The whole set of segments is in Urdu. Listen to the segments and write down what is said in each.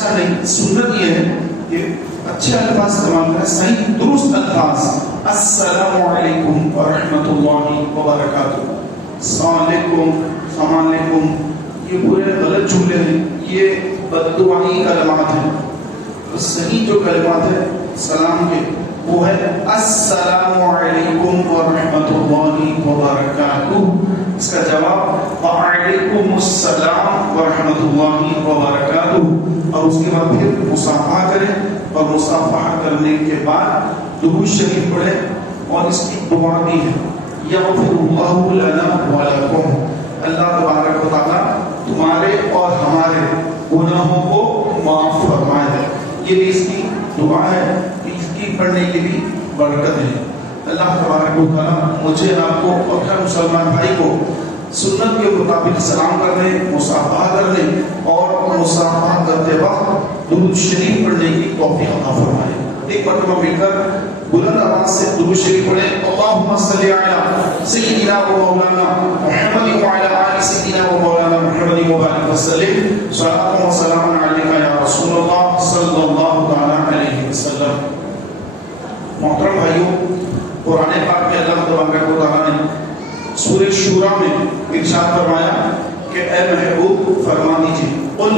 اچھا نہیں. سنت یہ ہے کہ اچھے الفاظ استعمال کریں, صحیح درست الفاظ. السلام علیکم ورحمۃ اللہ وبرکاتہ, السلام علیکم, السلام علیکم, یہ پورے غلط جملے ہیں, یہ بددعائی کلمات ہیں. صحیح جو کلمات ہیں سلام کے وہ ہے السلام علیکم ورحمۃ اللہ وبرکاتہ. اس کا جواب وعلیکم السلام ورحمۃ اللہ وبرکاتہ, اور اس کے بعد پھر مصافحہ کریں, اور مصافحہ کرنے کے بعد درود شریف پڑھیں. اور اس کی دعا بھی ہے یغفر اللہ لنا ولکم, اللہ تبارک و تعالیٰ تمہارے اور ہمارے گناہوں کو معاف فرمائے. یہ بھی اس کی دعا ہے, اس کی پڑھنے کی بھی برکت ہے. اللہ تبارک و تعالیٰ مجھے, آپ کو اور ہر مسلمان بھائی کو سنت کے مطابق سلام کرنے, مصافحہ کرنے اور مصافحہ کرتے وقت درود شریف پڑھنے کی توفیق عطا فرمائے. ایک مرتبہ مل کر بلند آواز سے درود شریف پڑھیں. اللہم صلی علی سیدنا و مولانا محمد وعلی آل سیدنا و مولانا محمد وبارک وسلم. صلاۃ و سلام علیک یا رسول اللہ صلی اللہ تعالی علیہ وسلم. محترم بھائیوں, قرآن پاک میں اللہ تبارک و تعالیٰ نے سورہ شورا میں ارشاد فرمایا کہ اے محبوب فرما دیجیے. قل,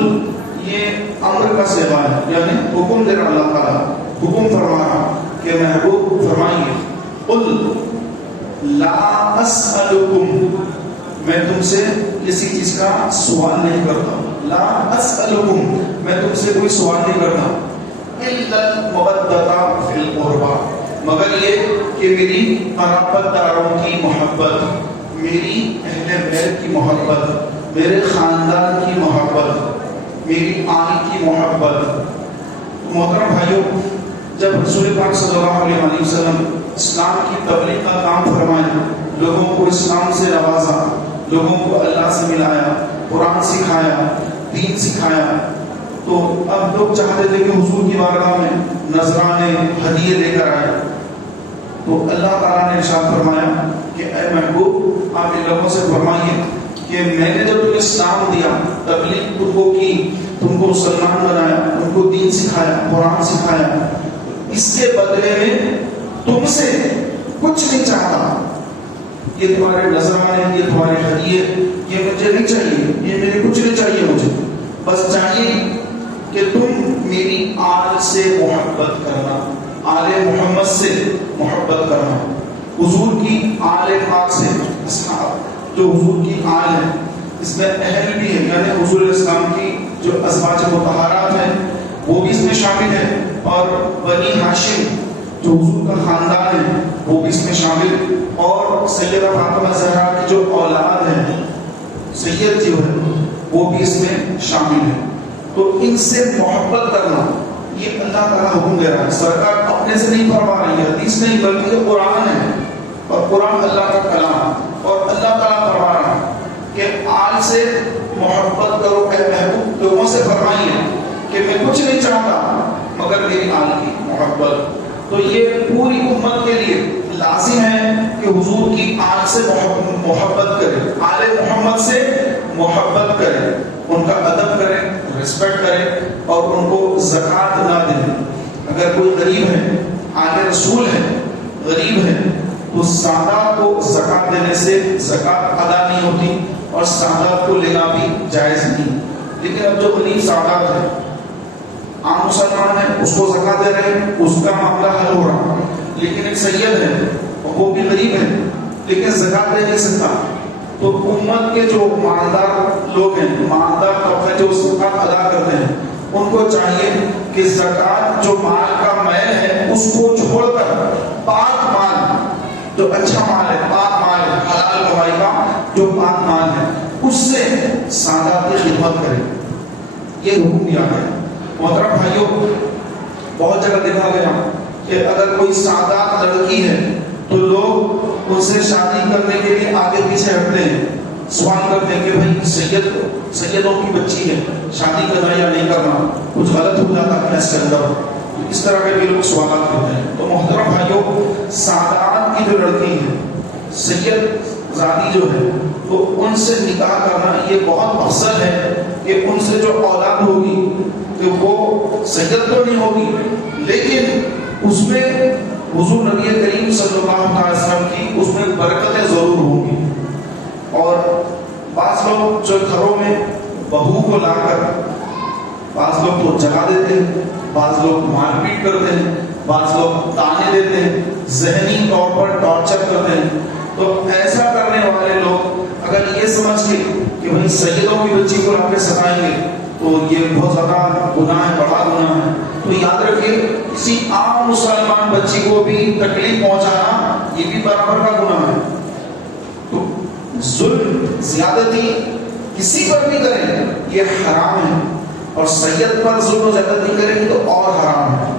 یہ امر کا صیغہ ہے, یعنی حکم دے رہا اللہ تعالیٰ, حکم فرما رہا کہ محبوب فرمائیے. قل لا اسألکم, میں تم سے کسی چیز کا سوال نہیں کرتا. لا اسألکم, میں تم سے کوئی سوال نہیں کرتا. الا المودۃ فی القربى, مگر یہ کہ میری قرابت داروں کی محبت, میری اہل بیت کی محبت, میرے خاندان کی محبت, میری آل کی محبت. محترم بھائیوں, جب رسول پاک صلی اللہ علیہ وسلم اسلام کی تبلیغ کا کام فرمائے, لوگوں کو اسلام سے نوازا, لوگوں کو اللہ سے ملایا, قرآن سکھایا, دین سکھایا, تو اب لوگ چاہتے تھے کہ حضور کی بارگاہ میں نذرانے ہدیے لے کر آئے. تو اللہ تعالیٰ نے ارشاد فرمایا کہ اے محبوب آپ ان لوگوں سے فرمائیے کہ میں نے جب تمہیں اسلام دیا, تبلیغ تم کو کی, تم کو مسلمان بنایا, تم کو دین سکھایا, قرآن سکھایا, اس کے بدلے میں تم سے کچھ نہیں چاہتا. یہ تمہارے نذرانے, یہ تمہارے ہدیے, یہ مجھے نہیں چاہیے, یہ میرے کچھ نہیں چاہیے. مجھے بس چاہیے کہ تم میری آل سے محبت کرنا, آل محمد سے محبت کرنا, حضور کی آل پاک سے. جو حضور کی آل ہے اس میں اہل بھی ہے, یعنی حضور علیہ السلام کی جو ازواج مطہرات ہیں وہ بھی اس میں شامل ہے, اور بنی ہاشم جو حضور کا خاندان ہے وہ بھی اس میں شامل, اور سیدہ فاطمہ زہرا کی جو اولاد ہے, سید جو ہے وہ بھی اس میں شامل ہے. تو ان سے محبت کرنا یہ اللہ تعالیٰ حکم دے رہا ہے. سرکار اپنے سے نہیں فرما رہی ہے, حدیث نہیں بلکہ یہ قرآن ہے, اور قرآن اللہ کا کلام, اور اللہ تعالیٰ فرما رہا ہے کہ آل سے محبت کرو. اے محبوب لوگوں سے فرمائیے کہ میں کچھ نہیں چاہتا مگر میری آل کی محبت. تو یہ پوری امت کے لیے لازم ہے کہ حضور کی آل سے محبت کرے, آل محمد سے محبت کرے, ان کا ادب کرے, رسپیکٹ کرے, اور ان کو زکوٰۃ نہ دیں. اگر کوئی غریب ہے, آل رسول ہے, غریب ہے, تو سادات کو زکوٰۃ دینے سے زکوٰۃ ادا نہیں ہوتی, اور سادات کو لینا بھی جائز نہیں. لیکن اب جو غریب سادات ہے, عام مسلمان ہے, اس کو زکوٰۃ دے رہے ہیں, اس کا معاملہ حل ہو رہا. لیکن ایک سید ہے, وہ بھی غریب ہے لیکن زکوٰۃ دے نہیں سکتا. تو امت کے جو مالدار لوگ ہیں, مالدار طبقہ جو زکوٰۃ ادا کرتے ہیں, ان کو چاہیے کہ زکوٰۃ جو مال کا میل ہے اس کو چھوڑ کر پاک مال, جو اچھا مال ہے, پاک مال ہے, حلال کمائی کا جو پاک مال ہے, اس سے سادات کی خدمت کرے. یہ حکم دیا ہے. محترم بھائیوں, بہت جگہ دیکھا گیا کہ اگر کوئی سادات لڑکی ہے تو لوگ ان سے شادی کرنے کے لیے آگے پیچھے ہٹتے ہیں, سوال کرتے ہیں کہ بھائی سیدوں کی بچی ہے, شادی کرنا یا نہیں کرنا, کچھ غلط ہو جاتا ہے اس کے اندر, اس طرح کے بھی لوگ سوالات کرتے ہیں. تو محترم بھائیوں, سادات کی جو لڑکی ہے, سید زادی جو ہے, تو ان سے نکاح کرنا یہ بہت افضل ہے کہ ان سے جو اولاد ہوگی کہ وہ سید تو نہیں ہوگی لیکن اس میں حضور نبی کریم صلی اللہ علیہ وسلم کی اس میں برکتیں ضرور ہوں گی. اور بعض لوگ جو گھروں میں بہو کو لا کر بعض لوگ تو جگا دیتے ہیں, بعض لوگ مار پیٹ کرتے ہیں, بعض لوگ تانے دیتے ہیں, ذہنی طور پر ٹارچر کرتے ہیں. تو ایسا کرنے والے لوگ اگر یہ سمجھ کے کہ بھائی سیدوں کی بچی کو لا کے سکھائیں گے تو یہ بہت زیادہ گناہ ہے, بڑا گناہ ہے, تو یاد رکھیے کسی عام مسلمان بچی کو بھی تکلیف پہنچانا یہ بھی برابر کا گناہ ہے. تو ظلم زیادتی کسی پر بھی کریں یہ حرام ہے, اور سید پر ظلم و زیادتی کریں تو اور حرام ہے.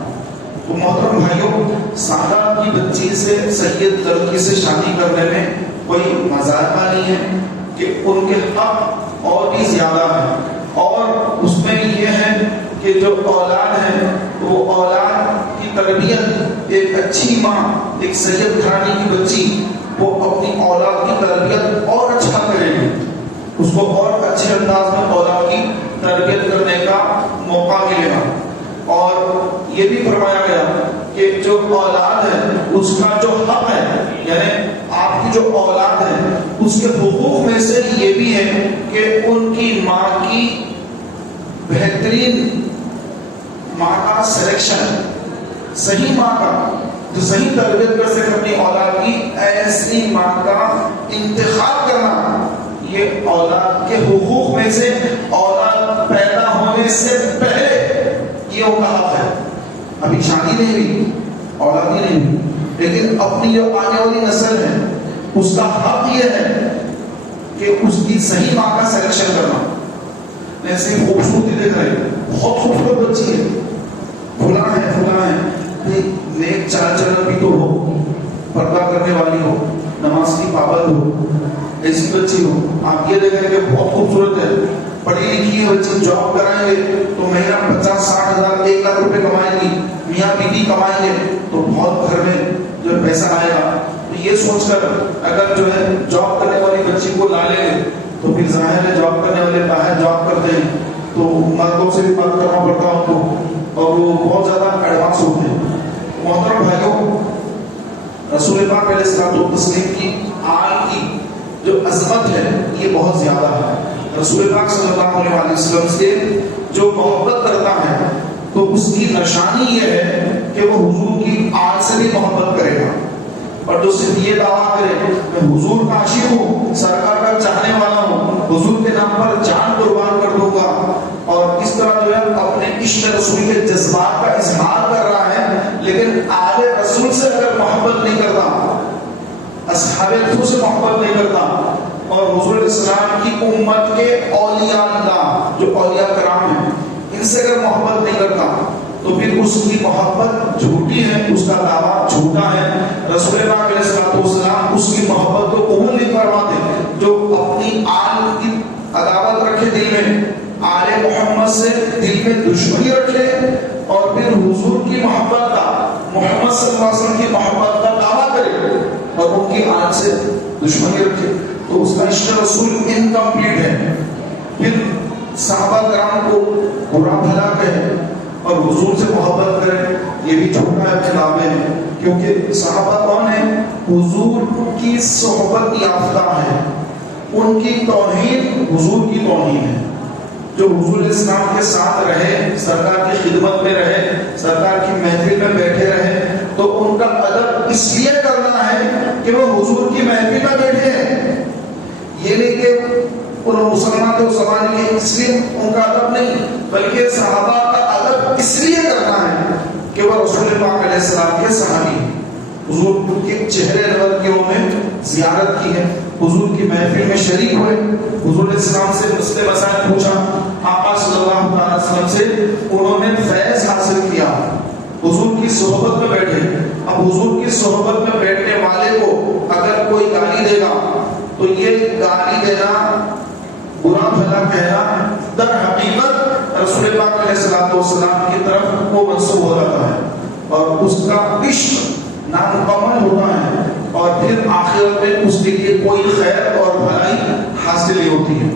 تو محترم بھائیوں, سادات کی بچی سے سید لڑکی سے شادی کرنے میں کوئی مذاہبہ نہیں ہے کہ ان کے حق اور بھی زیادہ ہے, اور اس میں یہ ہے کہ جو اولاد ہے وہ اولاد کی تربیت ایک اچھی ماں, ایک سید گھرانے کی بچی وہ اپنی اولاد کی تربیت اور اچھا کرے گی, اس کو اور اچھے انداز میں اولاد کی تربیت کرنے کا موقع ملے گا. اور یہ بھی فرمایا گیا کہ جو اولاد ہے اس کا جو حق ہے, یعنی آپ کی جو اولاد ہے اس کے حقوق میں سے یہ بھی ہے کہ ان کی ماں کی بہترین ماں کا سلیکشن, صحیح ماں کا جو صحیح تربیت کر سکے اپنی اولاد کی, ایسی ماں کا انتخاب کرنا یہ اولاد کے حقوق میں سے, اولاد پیدا ہونے سے پہلے یہ ان کا حق ہے. ابھی شادی نہیں ہوئی, اولاد نہیں ہوئی, لیکن اپنی جو آنے والی نسل ہے اس کا حق یہ ہے کہ اس کی صحیح ماں کا سلیکشن کرنا. ایسی خوبصورتی دیکھ رہے ہیں, بہت خوبصورت بچی ہے, کھلا ہے, نیک چال چلن بھی تو ہو, پردہ کرنے والی ہو, نماز کی پابند ہو, ایسی بچی ہو. آپ یہ دیکھیں کہ بہت خوبصورت ہے, پڑھی لکھی ہے بچی, جاب کرائیں گے تو مہینہ 50-60 ہزار 1 لاکھ روپے کمائیں گی, میاں بیوی کمائیں گے تو بہت گھر میں جو پیسہ آئے گا. تو یہ سوچ کر اگر جو ہے جاب کرنے والی بچی کو لا لیں گے تو پھر ظاہر ہے جاب کرنے والے باہر جاب کرتے ہیں تو مردوں سے بھی بات کرنا پڑتا ہے ان کو, اور وہ بہت زیادہ ایڈوانس ہوتے ہیں. محترم بھائیوں, رسول پاک علیہ الصلوۃ والتسلیم کی آل کی جو عظمت ہے یہ بہت زیادہ ہے. رسول پاک صلی اللہ علیہ وسلم سے جو محبت کرتا ہے تو اس کی نشانی یہ ہے کہ وہ حضور کی آل سے بھی محبت کرے گا, اور جو صرف یہ دعویٰ کرے میں حضور کا عاشق ہوں, سرکار کا چاہنے والا ہوں, حضور کے نام پر جان قربان کر دوں گا, اور اس طرح جو ہے اپنے عشق رسول کے جذبات کا اظہار کر رہا ہے, لیکن آل رسول سے اگر محبت نہیں کرتا, اصحاب رسول سے محبت نہیں کرتا, اور حضور اسلام کی امت کے اولیاء اللہ جو اولیاء کرام ہیں ان سے اگر محبت نہیں کرتا تو پھر اس کی محبت جھوٹی ہے, اس کا دعویٰ جھوٹا ہے. رسول پاک علیہ الصلوۃ والسلام اس کی محبت کو قبول نہیں فرماتے جو اپنی آل کی عداوت رکھے دل میں, آل محمد سے دل میں دشمنی رکھے, اور پھر حضور کی محبت کا, محمد صلی اللہ علیہ وسلم کی محبت کا دعویٰ کرے اور ان کی آل سے دشمنی رکھے, تو اس کا عشق رسول انکمپلیٹ ہے. پھر صحابہ کرام کو برا بھلا کہے اور حضور سے محبت کرے یہ بھی چھوٹا ہے خلاف ہے, کیونکہ صحابہ کون ہیں؟ حضور کی صحبت یافتہ ہے, ان کی توہین حضور کی توہین ہے. جو حضور اسلام کے ساتھ رہے, سرکار کی خدمت میں رہے, سرکار کی محفل میں بیٹھے رہے, تو ان کا ادب اس لیے کرنا ہے کہ وہ حضور کی محفل میں بیٹھے ہیں, یہ نہیں کہ ان مسلمان کے زمانے کے اس لیے ان کا ادب نہیں, بلکہ صحابہ کا ادب اس لیے کرنا ہے کہ وہ رسول پاک علیہ السلام کے صحابی ہیں, حضور کے چہرے نبویوں میں زیارت کی ہے, حضور کی محفل میں شریک ہوئے, حضور اسلام سے مسئلے مسائل پوچھا, آقا صلی اللہ علیہ وسلم سے انہوں نے فیض حاصل کیا, حضور کی صحبت میں بیٹھے. اب حضور کی صحبت میں بیٹھنے والے کو اگر کوئی گالی دے گا تو یہ گالی دینا, برا بھلا کہنا در حقیقت رسول پاک علیہ الصلوۃ والسلام کی طرف وہ منسوب ہو جاتا ہے, اور اس کا عشق نامکمل ہوتا ہے, اور پھر آخرت میں اس کے لیے کوئی خیر اور بھلائی حاصل نہیں ہوتی ہے.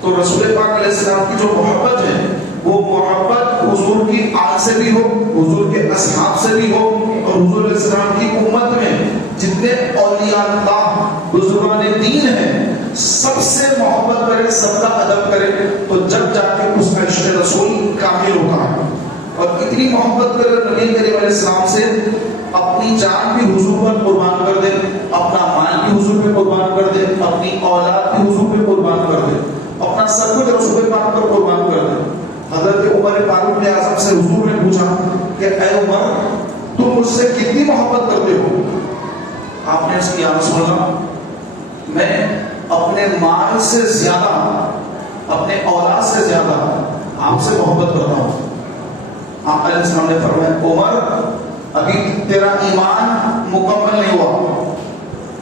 تو رسول پاک علیہ السلام کی جو محبت ہے وہ محبت حضور کی آل سے بھی ہو، حضور کے اصحاب سے بھی ہو، اور حضور علیہ السلام کی امت میں جتنے اولیاء اللہ بزرگان دین ہیں سب سے محبت کرے، سب کا ادب کرے، تو جب جا کے اس کا عشق رسول کامل ہوتا ہے۔ اور اتنی محبت کرے نبی کریم علیہ السلام سے، اپنی جان بھی حضور پر قربان کر دے، اپنا مال بھی حضور پہ قربان کر دے، اپنی اولاد بھی حضور پہ قربان کر دے، اپنا سب کچھ رسول پاک پر قربان کر دے۔ حضرت عمر فاروق اعظم سے حضور نے پوچھا کہ اے عمر تم مجھ سے کتنی محبت کرتے ہو؟ آپ نے اس کی یا رسول اللہ میں اپنے مال سے زیادہ، اپنے اولاد سے زیادہ آپ سے محبت کرتا ہوں۔ آپ علیہ السلام نے فرمایا عمر ابھی تیرا ایمان مکمل نہیں ہوا،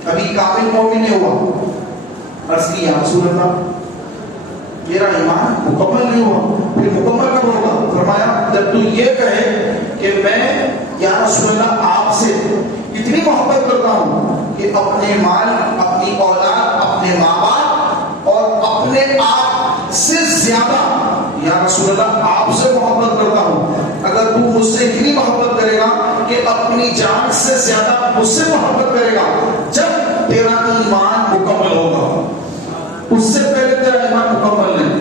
ابھی کامل مومن نہیں ہوا۔ عرض کی یا رسول اللہ میرا ایمان مکمل نہیں ہوا، پھر مکمل کب ہوگا؟ فرمایا جب تو یہ کہے کہ میں یا رسول اللہ آپ سے اتنی محبت کرتا ہوں کہ اپنے مال، اپنی اولاد، اپنے ماں باپ اور اپنے آپ سے زیادہ یا رسول اللہ آپ سے محبت کرتا ہوں۔ اگر تو مجھ سے اتنی محبت کرے گا کہ اپنی جان سے زیادہ مجھ سے محبت کرے گا جب تیرا ایمان مکمل ہوگا، اس سے پہلے تیرا ایمان مکمل نہیں۔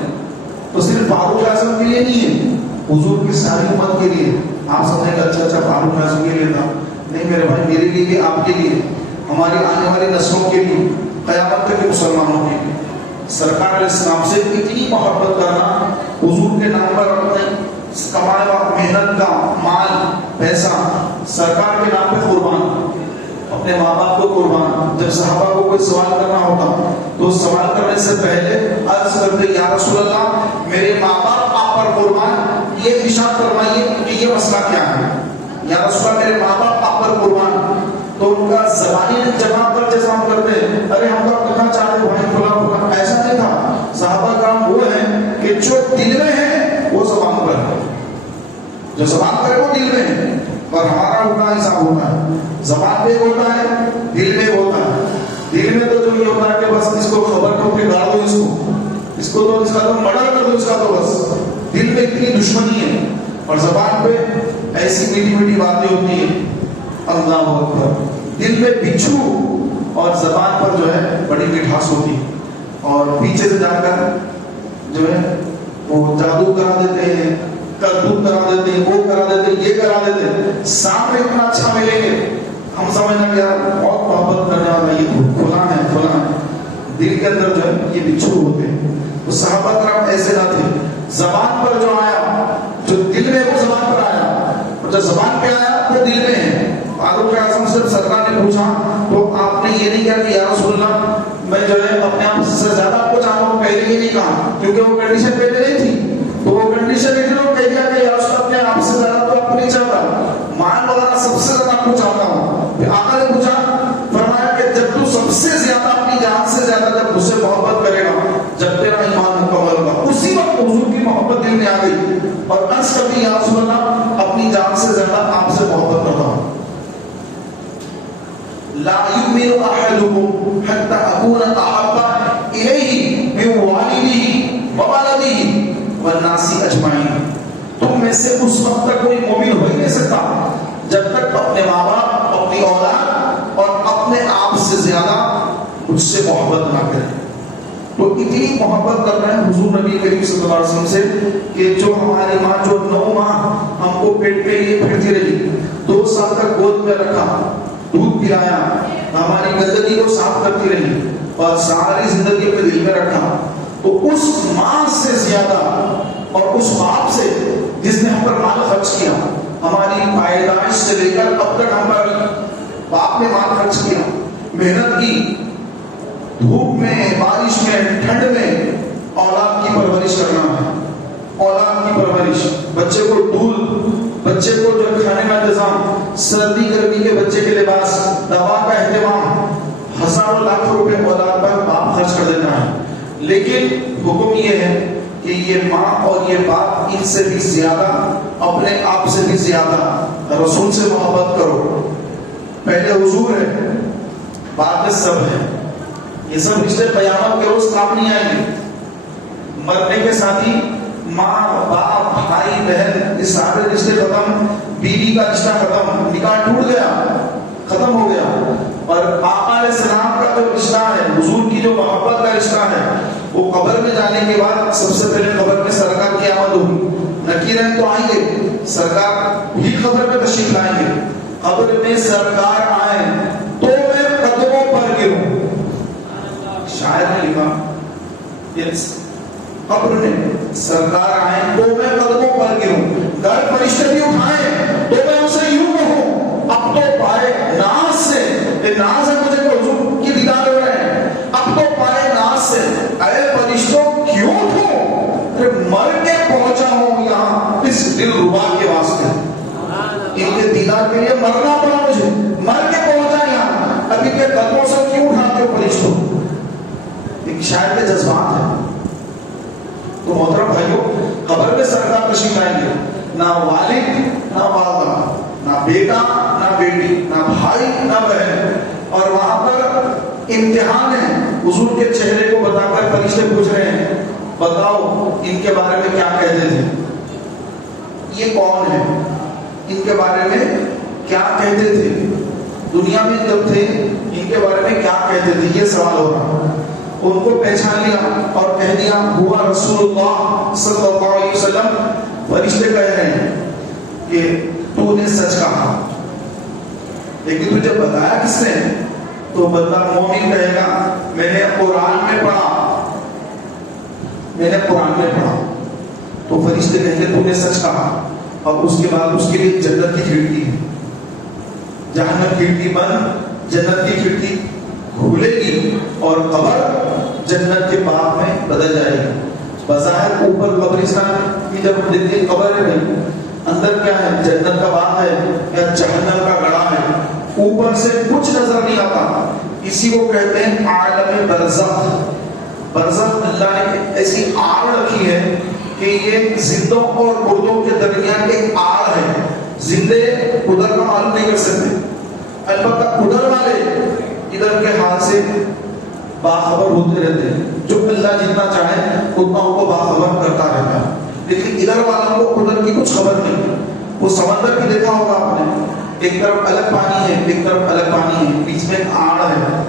تو صرف فاروق اعظم کے لیے نہیں ہے، حضور کی ساری امت کے لیے۔ آپ سمجھیں گے اچھا اچھا فاروق اعظم کے لیے تھا، نہیں میرے بھائی، میرے لیے بھی، آپ کے لیے، ہماری آنے والی نسلوں کے لیے، قیامت تک کے مسلمانوں کے لیے۔ سرکار علیہ السلام سے اتنی محبت کرنا، حضور کے نام پر اپنے کمائے ہوا محنت کا مال پیسہ سرکار کے نام پہ قربان، اپنے ماں باپ کو قربان۔ جب صحابہ کو کوئی سوال کرنا ہوتا تو سوال کرنے سے پہلے عرض کرتے یا رسول اللہ میرے ماں باپ آپ پر قربان، یہ ارشاد فرمائیے کہ یہ مسئلہ کیا ہے۔ یا رسول اللہ میرے ماں باپ آپ پر قربان، تو ان کا زبانی جواب پر جیسا ہم کرتے ہیں ارے ہم تو کہنا چاہتے ہیں بھائی فلاں فلاں، ایسا نہیں تھا۔ صحابہ کرام وہ ہیں کہ جو دل میں ہے وہ زبان پر ہے، جو زبان پر وہ دل میں ہے، اور ہمارا الٹا حساب ہوتا ہے، زبان پہ ہوتا ہے دل میں ہوتا ہے۔ دل میں تو جو یہ ہوتا ہے کہ بس اس کو خبر کو پھر ڈال دو، اس کو تو اس کا تو مرڈر کر دو، اس کا تو بس دل میں اتنی دشمنی ہے، اور زبان پہ ایسی میٹھی میٹھی باتیں ہوتی ہیں اللہ اکبر، دل میں بچھو اور زبان پر جو ہے بڑی مٹھاس ہوتی ہے، اور پیچھے سے جا کر جو ہے وہ جادو کرا دیتے ہیں، کرتوت کرا دیتے ہیں، وہ کرا دیتے ہیں، یہ کرا دیتے ہیں، سامنے اتنا اچھا ملیں گے ہم سمجھنا کہ یار بہت محبت کرنے والا یہ فلاں ہے فلاں ہے، دل کے اندر جو ہے یہ بچھو ہوتے ہیں۔ وہ صحابہ کرام ایسے نہ تھے، زبان پر جو آیا، جو دل میں وہ زبان پر آیا، اور جو زبان پہ آیا وہ دل میں ہے۔ فاروق اعظم سے سرکار نے پوچھا تو آپ نے یہ نہیں کہا کہ یا رسول اللہ میں جو ہے اپنے آپ سے زیادہ آپ کو چاہتا ہوں، پہلے یہ نہیں کہا کیونکہ وہ کنڈیشن پہلے نہیں تھی، تو وہ کنڈیشن نہیں تھی تو کہہ دیا کہ یا رسول اللہ اپنے آپ سے زیادہ تو آپ کو نہیں چاہتا، مان وغیرہ سب سے زیادہ آپ کو چاہتا ہوں۔ پھر آقا نے پوچھا، فرمایا کہ جب تو سب سے زیادہ اپنی جان سے زیادہ جب مجھ سے محبت کرے گا جب تیرا ایمان مکمل ہوگا۔ اسی وقت حضور کی محبت دل میں آ گئی اور عرض کرتی یا رسول اللہ اپنی جان سے زیادہ آپ سے محبت کرتا ہوں۔ لا يؤمن احدكم حتى اكون احب اليه من والده وولده والناس اجمعين۔ تم میں سے اس وقت تک کوئی مومن ہو ہی نہیں سکتا جب تک اپنے ماں باپ، اپنی اولاد اور اپنے آپ سے زیادہ مجھ سے محبت نہ کرے۔ تو اتنی محبت کر رہے ہیں حضور نبی کریم صلی اللہ علیہ وسلم سے کہ جو ہماری ماں جو 9 ماہ ہم کو پیٹ پہ لیے پھرتی رہی، 2 سال تک گود میں رکھا، دودھ پلایا، ہماری گندگی کو صاف کرتی رہی اور ساری زندگی اپنے دل میں رکھا، تو اس ماں سے زیادہ اور اس باپ سے جس نے ہم پر مال خرچ کیا، ہماری پیدائش سے لے کر اب تک ہم پر باپ نے مال خرچ کیا، محنت کی، دھوپ میں، بارش میں، ٹھنڈ میں اولاد کی پرورش کرنا ہے، اولاد کی پرورش، بچے کو دودھ، بچے کو جو کھانے کا انتظام، سردی گرمی کے بچے کے لباس، دوا کا اہتمام، ہزاروں لاکھ روپے اولاد پر باپ خرچ کر دیتا ہے، لیکن حکم یہ ہے کہ یہ ماں اور یہ باپ ان سے بھی زیادہ، اپنے آپ سے بھی زیادہ رسول سے محبت کرو۔ پہلے حضور ہے، بعد میں سب ہے۔ یہ سب رشتے قیامت کے روز کام نہیں آئیں گے، مرنے کے ساتھ ہی ماں باپ بھائی بہن یہ سارے رشتے ختم، بیوی کا رشتہ ختم، نکاح ٹوٹ گیا، ختم ہو گیا. اور آقا علیہ السلام کا جو رشتہ ہے، حضور کی جو محبت کا رشتہ ہے، وہ قبر میں جانے کے بعد سب سے پہلے قبر میں سرکار کی آمد ہوگی. نکیریں تو آئیں گے، سرکار ہی قبر میں تشریف لائیں گے. قبر میں سرکار آئیں تو میں قدموں پر گروں. شاعر نے لکھا قبر میں سرکار آئیں تو میں قدموں پر گروں، گر فرشتے بھی اٹھائیں تو میں اسے یوں کہوں اب تو پائے ناز سے، یہ ناز ہے مجھے کہ حضور کی دیدار ہو رہے ہیں، اب تو پائے ناز سے اے فرشتوں کیوں اٹھوں، مر کے پہنچا ہوں یہاں اس دل ربا کے واسطے. ان کے دیدار کے لیے مرنا پڑا مجھے، مر کے پہنچا یہاں، ابھی کے قدموں سے کیوں اٹھاتے ہو فرشتوں. ایک شاعر کے جذبات ہیں. تو محترم بھائیوں، قبر میں سرکار تشریف لائیں گے، نہ والد نہ والدہ، نہ بیٹا نہ بیٹی، نہ بھائی نہ بہن. اور وہاں پر امتحان ہے، حضور کے چہرے کو بتا کر فرشتے پوچھ رہے ہیں بتاؤ ان کے بارے میں کیا کہتے تھے، یہ کون ہے، ان کے بارے میں کیا کہتے تھے، دنیا میں جب تھے ان کے بارے میں کیا کہتے تھے. یہ سوال ہو رہا. ان کو پہچان لیا اور کہہ دیا ہوا رسول اللہ صلی اللہ علیہ وسلم. فرشتے کہہ رہے ہیں کہ تو نے سچ کہا، لیکن تجھے بتایا کس نے؟ تو بندہ مومن کہے گا میں نے قرآن میں پڑھا، میں نے قرآن میں پڑھا. تو فرشتے کہیں گے تو نے سچ کہا. اور اس کے بعد اس کے لیے جنت کی کھڑکی ہے، جہنم کی کھڑکی بند، جنت کی کھڑکی کھولے گی اور قبر جنت کے باغ میں بدل جائے گی. بظاہر اوپر قبرستان کی جب دیکھتے قبر ہے نہیں، اندر کیا ہے؟ جنت کا باغ ہے یا جہنم کا گڑھا ہے. اوپر سے کچھ نظر نہیں آتا. اسی کو کہتے ہیں عالم برزخ. برزخ اللہ نے ایسی آڑ رکھی ہے کہ یہ زندوں اور مردوں کے درمیان ایک آڑ ہے. زندے ادھر کا معلوم نہیں کر سکتے، البتہ ادھر والے ادھر کے حال سے باخبر ہوتے رہتے ہیں. جو اللہ جتنا چاہے اتنا ان کو باخبر کرتا رہتا ہے. لیکن ادھر والوں کو ادھر کی کچھ خبر نہیں. وہ سمندر بھی دیکھا ہوگا آپ نے، ایک طرف الگ پانی ہے، ایک طرف الگ پانی ہے، بیچ میں آڑ ہے.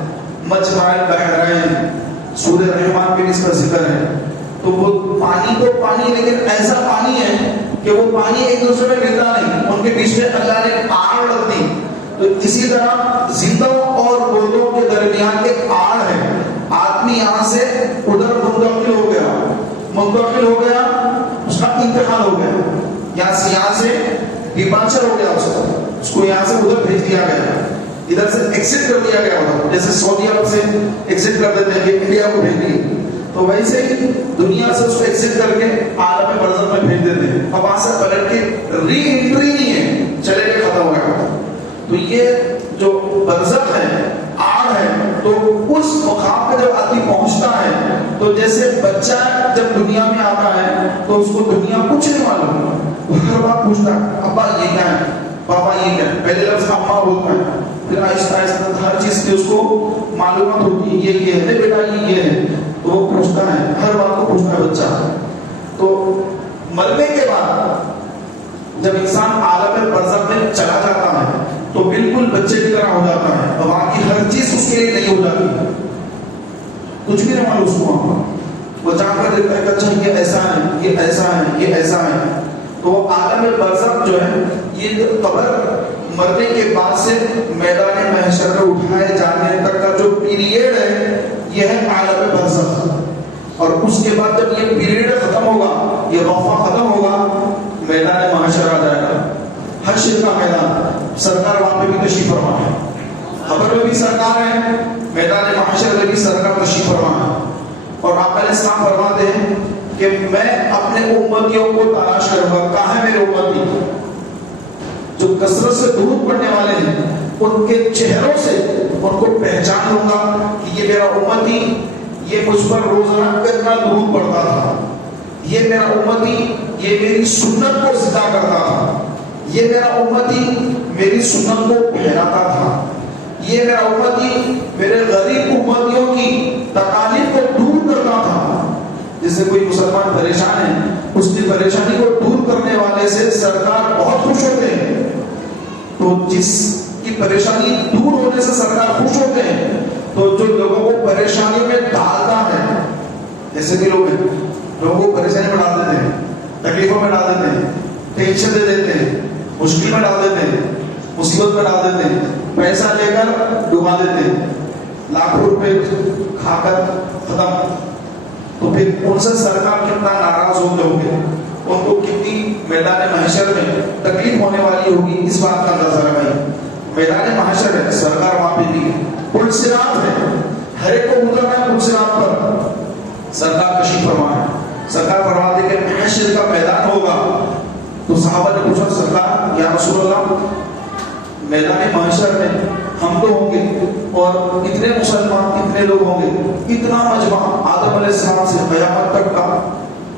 مجمع البحرین، سورہ رحمان میں اس کا ذکر ہے. تو وہ پانی تو پانی، لیکن ایسا پانی ہے کہ وہ پانی ایک دوسرے میں ملتا نہیں، ان کے بیچ میں اللہ نے آڑ رکھ دی. تو اسی طرح زندوں اور مردوں کے درمیان ایک آڑ ہے. آدمی یہاں سے ادھر منتقل ہو گیا، اس کا انتقال ہو گیا، یہاں سے ڈپارچر ہو گیا، اس کو یہاں سے ادھر بھیج دیا گیا، ادھر سے ایکسٹ کر دیا گیا ادھر. جیسے سعودی عرب سے ایکسٹ کر دیتے ہیں کہ انڈیا کو بھیج دیے، تو ویسے ہی دنیا سے اس کو ایکسٹ کر کے عالم برزخ میں بھیج دیتے ہیں. اب وہاں سے پلٹ کے ری انٹری نہیں ہے، چلے گئے، ختم ہو گیا. تو یہ جو برزخ ہے، آڑ ہے، تو اس مقام پہ جب آدمی پہنچتا ہے تو جیسے بچہ جب دنیا میں آتا ہے تو اس کو دنیا کچھ نہیں معلوم، وہ ہر بات پوچھتا ہے ابا یہ کیا ہے، پاپا یہ کیا ہے. پہلے لفظ اماں بولتا ہے، پھر آہستہ آہستہ ہر چیز کی اس کو معلومات ہوتی ہے، یہ ہے بیٹا یہ ہے. تو وہ پوچھتا ہے، ہر بات کو پوچھتا ہے بچہ. تو مرنے کے بعد جب انسان عالم برزخ میں چلا جاتا ہے تو بالکل بچے کی طرح ہو جاتا ہے، اور وہاں کی ہر چیز اس کے لیے نہیں ہو جاتی، کچھ بھی نہیں معلوم اس کو. وہاں وہ جا کر دیکھتا ہے کہ اچھا یہ ایسا ہے، یہ ایسا ہے، یہ ایسا ہے. تو وہ عالم برزخ جو ہے، یہ قبر مرنے کے بعد سے میدان محشر میں اٹھائے جانے تک کا جو پیریڈ ہے، یہ ہے عالم برزخ. اور اس کے بعد جب یہ پیریڈ ختم ہوگا، یہ وقفہ ختم ہوگا، میدان محشر آ جائے گا، حشر کا میدان. سرکار وہاں پہ بھی تشریف فرما ہے، قبر میں بھی سرکار ہے، میدان محشر میں بھی سرکار تشریف فرما ہے. اور آپ علیہ السلام فرماتے ہیں کہ میں اپنے امتیوں کو تلاش کروں گا. کہاں ہے میرے امتی؟ جو کثرت سے درود پڑھنے والے ہیں، ان کے چہروں سے ان کو پہچان لوں گا کہ یہ میرا امتی، یہ مجھ پر روزانہ کتنا درود پڑھتا تھا، یہ میرا امتی، یہ میری سنت کو زندہ کرتا تھا، یہ میرا امتی میری سنت کو پھیلاتا تھا، یہ میرا امتی میرے غریب امتیوں کی تکالیف کو دور کرتا تھا. جس سے کوئی مسلمان پریشان ہے اس کی پریشانی کو دور کرنے والے سے سرکار بہت خوش ہوتے ہیں. تو جس کی پریشانی دور ہونے سے سرکار خوش ہوتے ہیں، تو جو لوگوں کو پریشانی میں ڈالتا ہے، جیسے کہ لوگ لوگوں کو پریشانی میں ڈال دیتے ہیں، تکلیفوں میں ڈال دیتے ہیں، ٹینشن دے دیتے ہیں، مشکل میں ڈال دیتے ہیں، مصیبت میں ڈال دیتے ہیں، پیسہ لے کر ڈبا دیتے ہیں، لاکھوں روپے کھا کر ختم. تو پھر ان سے سرکار کتنا ناراض ہوتے ہوں گے، ان کو کتنی میدان محشر میں تکلیف ہونے والی ہوگی. اس بات کا اندازہ لگائیے. میدان محشر ہے، سرکار وہاں پہ بھی ہے، پل صراط ہے، ہر ایک کو گزرنا ہے پل صراط پر. سرکار تشریف فرما ہے. سرکار فرماتے کہ محشر کا میدان ہوگا. تو صحابہ نے پوچھا سرکار یا رسول اللہ، میدان محشر میں ہم تو ہوں گے اور اتنے مسلمان کتنے لوگ ہوں گے، اتنا مجمع آدم علیہ السلام سے قیامت تک کا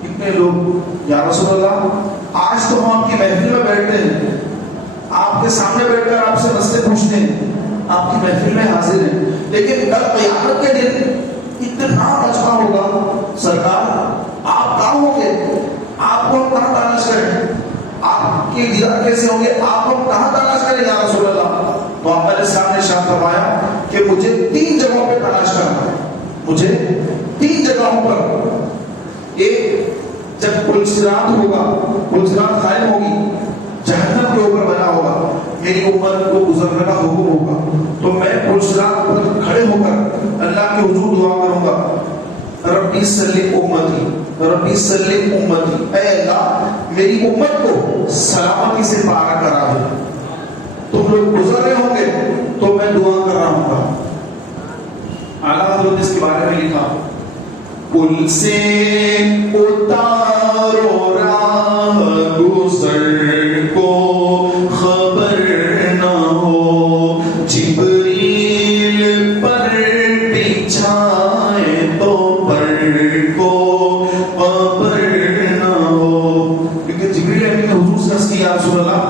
کتنے لوگ. یا رسول اللہ آج تو ہم آپ کی محفل میں بیٹھتے ہیں، آپ کے سامنے بیٹھ کر آپ سے مسئلے پوچھتے ہیں، آپ کی محفل میں حاضر ہیں، لیکن کل قیامت کے دن اتنا مجمع ہوگا سرکار آپ کہاں ہوں گے، آپ کو کہاں تلاش کریں، آپ کے دیدار کیسے ہوں گے، آپ کو کہاں تلاش کریں یا رسول اللہ. تو آپ نے سامنے شاہ فرمایا کہ مجھے 3 جگہوں پہ تلاش کرنا ہے، مجھے 3 جگہوں پر. ایک جب پل صراط ہوگا، پل صراط قائم ہوگی، جہنم کے اوپر بنا ہوگا، میری امت کو گزرنے کا حکم ہوگا، تو میں پل صراط پر کھڑے ہو کر اللہ کے حضور دعا کروں گا، ربی سلم امتی، ربی سلم امتی، اے اللہ میری امت کو سلامتی سے پار کرا دے. تم لوگ گزر رہے ہوں گے تو میں دعا کر رہا ہوں گا. اعلیٰ حضرت اس کے بارے میں لکھا، پل سے اتارو راہ گزر کو خبر نہ ہو، جبریل پر بچھائے تو پر کو خبر نہ ہو. کیونکہ جبریل امین نے حضور سے عرض کیا، رسول اللہ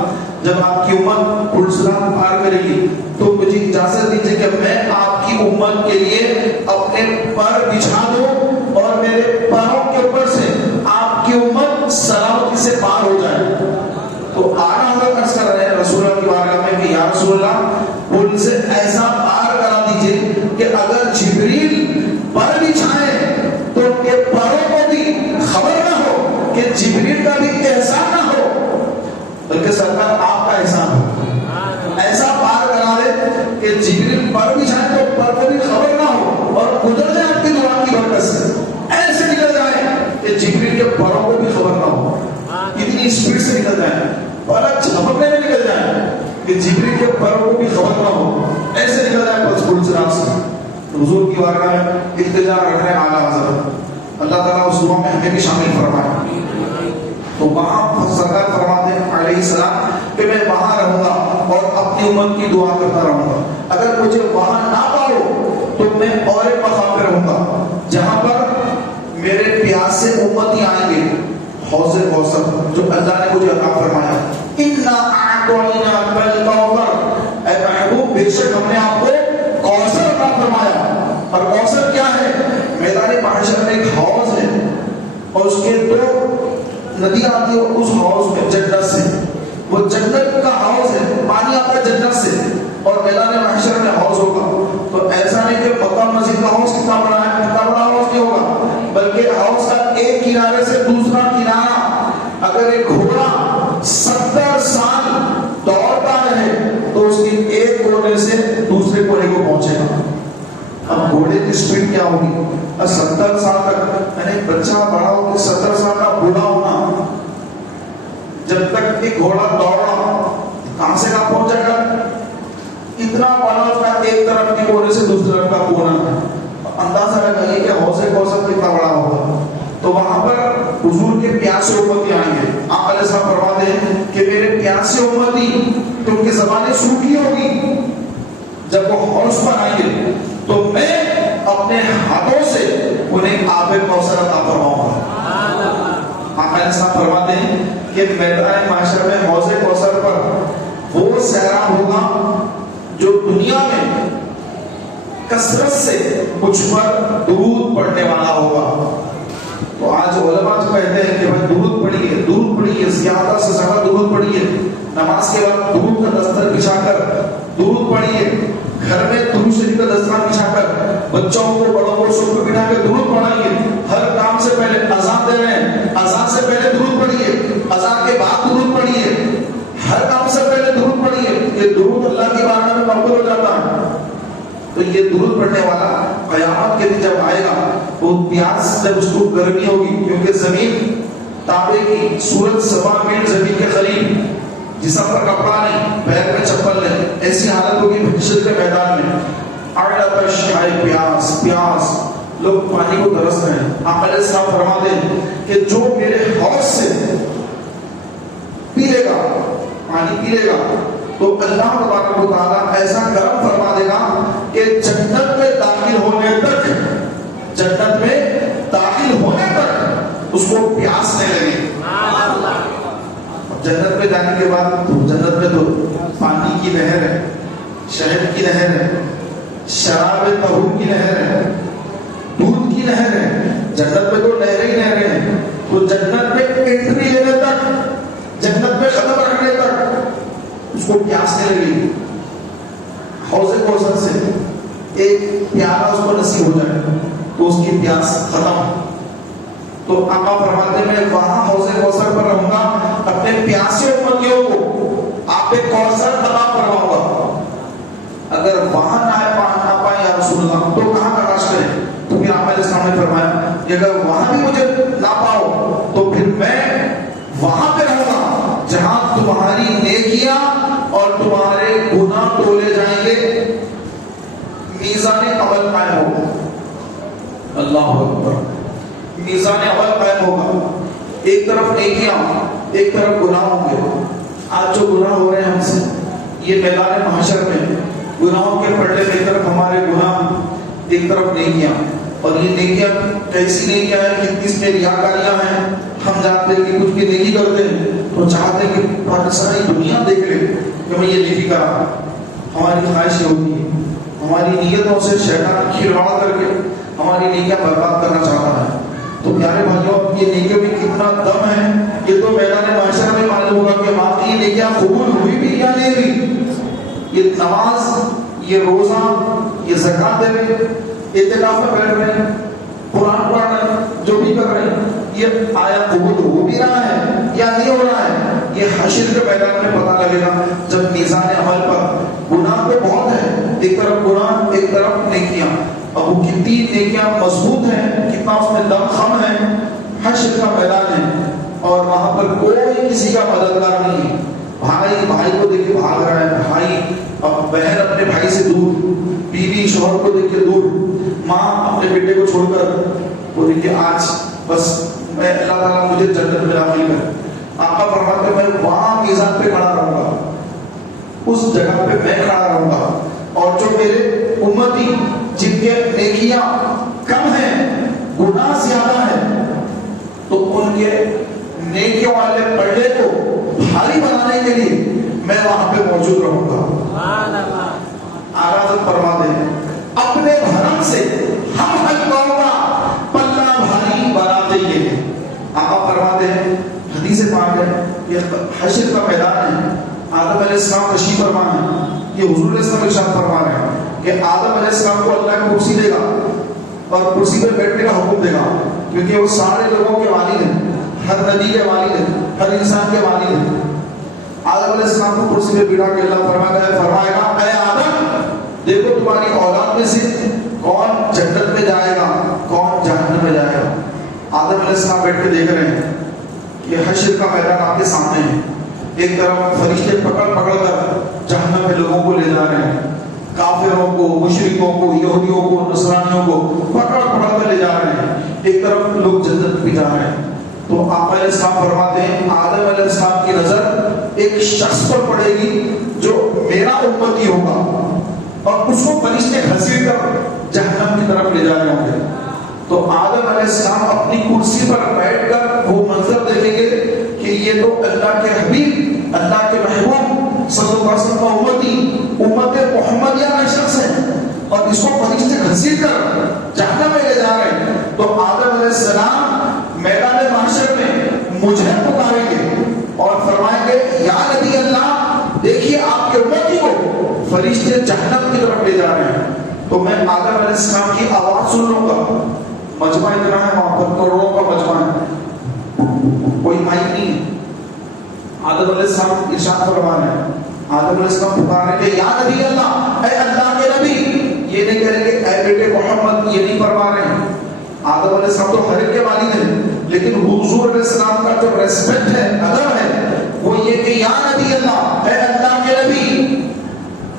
جب آپ کی امت پل صراط پار کرے گی تو مجھے اجازت دیجیے کہ میں آپ کی امت کے لیے اپنے پر بچھا دوں اور میرے پاؤں کے اوپر سے آپ کی امت سلامتی سے پار ہو جائے. تو آنا حضرت عرض کر رہے ہیں رسول اللہ کی بارگاہ میں کہ یا رسول اللہ پل سے ایسا پار کرا دیجیے کہ اگر جبریل پر بچھائے تو ان کے پروں کو بھی خبر نہ ہو، کہ جبریل کا بھی احسان نہ ہو، بلکہ سرکار آپ کا احسان ہو. ایسا پار کرا دے کہ جبریل پر بچھائے تو پر کو بھی خبر نہ ہو اور گزر جائے آپ کی دعا کی برکت سے، ایسے نکل جائے کہ جبریل کے پروں کو بھی خبر نہ ہو، اتنی اسپیڈ سے نکل جائے، پر جھپکنے میں نکل جائے کہ جبریل کے پروں کو بھی خبر نہ ہو، ایسے نکل جائے بس پل صراط سے. حضور کی بارگاہ میں التجا رکھ رہے ہیں اعلیٰ حضرت، اللہ تعالیٰ اس دعا میں ہمیں بھی شامل فرمائے. تو وہاں سرکار فرماتے ہیں علیہ السلام کہ میں وہاں رہوں گا اور اپنی امت کی دعا کرتا رہوں گا. اگر مجھے وہاں نہ پاؤ تو میں اور ایک مقام پہ رہوں گا جہاں پر میرے پیاسے امتی آئیں گے، حوض کوثر جو اللہ نے مجھے عطا فرمایا. انا اعطیناک الکوثر، اے محبوب بے شک ہم نے آپ کو کوثر عطا فرمایا. اور کوثر کیا ہے؟ میدان محشر میں ایک حوض ہے اور اس کے 2 ندی آتی ہے اس حوض میں جنت سے، وہ جنت کا حوض ہے، پانی آتا ہے جنت سے، اور میدان محشر میں حوض ہوگا. تو ایسا نہیں کہ مکہ مسجد کا حوض کتنا بڑا ہے، کتنا بڑا حوض نہیں ہوگا، بلکہ حوض کا ایک کنارے سے دوسرا کنارہ اگر ایک گھوڑا 70 سال دوڑتا ہے تو اس کی ایک کونے سے دوسرے کونے کو پہنچے گا. اب گھوڑے کی سپیڈ کیا ہوگی؟ 70 سال تک، یعنی بچہ بڑا ہو کہ 70 سال کا بوڑھا ہونا، جب تک ایک گھوڑا دوڑا کہاں سے کہاں پہنچ جائے گا؟ اتنا بڑا اس کا ایک طرف کی کونے سے دوسری طرف کا کونا. اندازہ لگائیے کہ حوض کوثر کتنا بڑا ہوگا. تو وہاں پر حضور کے پیاسے امتی آئیں گے. آپ علیہ السلام فرماتے ہیں کہ میرے پیاسے امتی، تو ان کی زبانیں سوکھی ہوگی، جب وہ حوض پر آئیں گے تو میں اپنے ہاتھوں سے انہیں آب کوثر عطا فرماؤں گا. آپ علیہ السلام فرماتے ہیں کہ میدان محشر میں حوض کوثر پر وہ سیراب ہوگا جو دنیا میں کثرت سے مجھ پر درود پڑھنے والا ہوگا. تو آج علماء کہتے ہیں کہ بھائی درود پڑھیے، درود پڑھیے، زیادہ سے زیادہ درود پڑھیے، نماز کے بعد درود کا دستر بچھا کر درود پڑھیے، گھر میں درود شریف کا دستار بچھا کر بچوں کو بڑوں کو سب کو بٹھا کے درود پڑھائیے۔ ہر کام سے پہلے اذان دے رہے ہیں، اذان سے پہلے درود پڑھیے، اذان کے بعد درود پڑھیے، ہر کام سے پہلے درود پڑھیے۔ یہ درود اللہ کی بارگاہ میں مقبول ہو جاتا ہے۔ تو یہ درود پڑھنے والا قیامت کے دن جب آئے گا وہ پیاس جب اس کو گرمی ہوگی، کیونکہ زمین تابے کی، سورج 7 میل زمین کے قریب، جسم پر کپڑا نہیں، پیر میں چپل نہیں، ایسی حالت ہوگی بحشر کے میدان میں۔ اڑتش ہے پیاس، پیاس، لوگ پانی کو ترس رہے ہیں۔ آپ علیہ السلام فرماتے ہیں کہ جو میرے حوض سے پی لے گا، پانی پی لے گا، تو اللہ تبارک و تعالیٰ ایسا کرم فرما دے گا کہ جنت میں داخل ہونے تک، جنت میں داخل ہونے تک اس کو پیاس نہیں لگے۔ جنت میں جانے کے بعد جنت میں تو پانی کی نہر ہے، شہد کی نہر ہے، شراب طہور کی نہر ہے، دودھ کی نہر ہے۔ جنت میں تو نہریں ہی نہریں ہیں۔ تو جنت میں انٹری لینے تک، جنت میں قدم رکھنے تک اس کو پیاس نہیں لگی۔ حوض کوثر سے ایک پیالہ اس کو نصیب ہو جائے تو اس کی پیاس ختم۔ تو آقا فرماتے ہیں میں وہاں حوض کوثر پر رہوں گا، اپنے پیاسے امتیوں کو آپ پہ کوثر عطا فرماؤں گا۔ اگر وہاں نہ پائے یا رسول اللہ تو کہاں تلاش کریں؟ تو پھر آپ علیہ السلام نے فرمایا کہ اگر وہاں بھی مجھے نہ پاؤ تو پھر میں وہاں پہ رہوں گا جہاں تمہاری نیکیاں اور تمہارے گناہ تولے جائیں گے، میزان عمل قائم ہوگا۔ اللہ اکبر، میزان عمل قائم ہوگا۔ ایک طرف نیکیاں، ایک طرف گناہ ہوں گے۔ آج جو گناہ ہو رہے ہیں ہم سے، یہ میدان محشر میں گناہوں کے پلڑے میں ایک طرف ہمارے گناہ، ایک طرف نیکیاں۔ اور یہ نیکیاں کیسی نیکیاں ہیں کہ اس میں ریاکاریاں ہیں۔ ہم جانتے ہیں کہ کچھ بھی نیکی کرتے ہیں تو چاہتے ہیں کہ پاکستانی دنیا دیکھ لے کہ میں یہ نیکی کرا۔ ہماری خواہش یہ ہوتی ہے، ہماری نیتوں سے شیطان کھلواڑ کر کے ہماری نیکیاں برباد کرنا چاہتا ہے۔ تو پیارے بھائیوں، یہ نیکیوں میں کتنا دم ہے یہ تو میدان محشر میں معلوم ہوگا کہ واقعی نیکیاں قبول ہوئی بھی یا نہیں ہوئی۔ یہ نماز، یہ روزہ، یہ زکات دے رہے، اعتکاف میں بیٹھ رہے ہیں، قرآن پڑھ رہے ہیں، جو بھی کر رہے ہیں، یہ آیا قبول ہو بھی رہا ہے یا نہیں ہو رہا ہے؟ یہ حشر کے میدان میں پتہ لگے گا جب میزان عمل پر گناہ تو بہت ہے، ایک طرف گناہ ایک طرف نیکیاں۔ اب وہ کتنی نیکیاں مضبوط ہیں، کتنا اس میں دم خم ہے۔ حشر کا میدان ہے اور وہاں پر کوئی کسی کا مددگار نہیں ہے۔ بھائی بھائی کو دیکھ کے بھاگ رہا ہے، بھائی بہن اپنے بھائی سے دور، بیوی شوہر کو دیکھ کے دور، ماں اپنے بیٹے کو چھوڑ کر وہ دیکھیے آج بس میں اللہ تعالیٰ مجھے جنت میں داخل کر۔ آقا فرماتے ہیں میں وہاں میزان پہ کھڑا رہوں گا، اس جگہ پہ میں کھڑا رہوں گا، اور جو میرے امتی جن کے نیکیاں کم ہیں، گناہ زیادہ ہے، تو ان کے نیکیوں والے پلڑے کو بھاری بنانے کے لیے میں وہاں پہ موجود رہوں گا۔ آرازت فرما دیں اپنے بھرم سے ہم حج کروں گا، پلہ بھاری بناتے یہ ہیں۔ آقا فرماتے ہیں، حدیث پاک ہے، یہ حشر کا میدان ہے، آدم علیہ السلام تشریف فرما ہے، یہ حضور علیہ السلام ارشاد فرما رہے ہیں کہ آدم علیہ السلام کو اللہ کی کرسی دے گا اور کرسی پہ بیٹھنے کا حکم دے گا، کیونکہ وہ سارے لوگوں کے والد ہیں، ہر نبی کے والد ہیں، ہر انسان کے والد ہیں۔ آدم علیہ السلام کو کرسی پہ بٹھا کے اللہ فرمائے گا اے آدم دیکھو تمہاری اولاد میں سے کون جنت میں جائے گا، کون جہنم میں جائے گا۔ آدم علیہ السلام بیٹھ کے دیکھ رہے ہیں کہ حشر کا میدان آپ کے سامنے ہے، ایک طرف فرشتے پکڑ کر جہنم میں لوگوں کو لے جا رہے ہیں، کافروں کو، مشرکوں کو، یہودیوں کو، نصرانیوں کو پکڑ کر لے جا رہے ہیں، ایک طرف لوگ جنت بھی جا رہے ہیں۔ تو آقا علیہ السلام فرماتے ہیں آدم علیہ السلام کی نظر ایک شخص پر پڑے گی جو میرا امتی ہوگا، اور اس کو فرشتے گھسیٹ کر جہنم کی طرف لے جا رہے ہوں گے۔ تو آدم علیہ السلام اپنی کرسی پر بیٹھ کر وہ منظر دیکھیں گے کہ یہ تو اللہ کے حبیب، اللہ کے محبوب صلی اللہ علیہ وسلم کا امتی، امت محمدیہ کا شخص ہے، اور اس کو فرشتے گھسیٹ کر جہنم میں لے جا رہے ہیں۔ تو آدم علیہ السلام میدان محشر میں مجھے فرشتے جہنم کی طرف لے جا رہے ہیں، تو میں آدم علیہ السلام کی آواز سن لوں گا. مجمع اتنا ہے وہاں پر، کروڑوں کا مجمع ہے، کوئی مائک نہیں ہے. آدم علیہ السلام ارشاد فرما رہے ہیں، آدم علیہ السلام پکار رہے کہ یا نبی اللہ، اے اللہ کے نبی. یہ نہیں کہہ رہے کہ اے بیٹے محمد، یہ نہیں فرما رہے ہیں. آدم علیہ السلام تو ہر ایک کے والد ہیں، لیکن حضور علیہ السلام کا جو ریسپیکٹ ہے، ادب ہے، وہ یہ کہ یا نبی اللہ، اے اللہ کے نبی.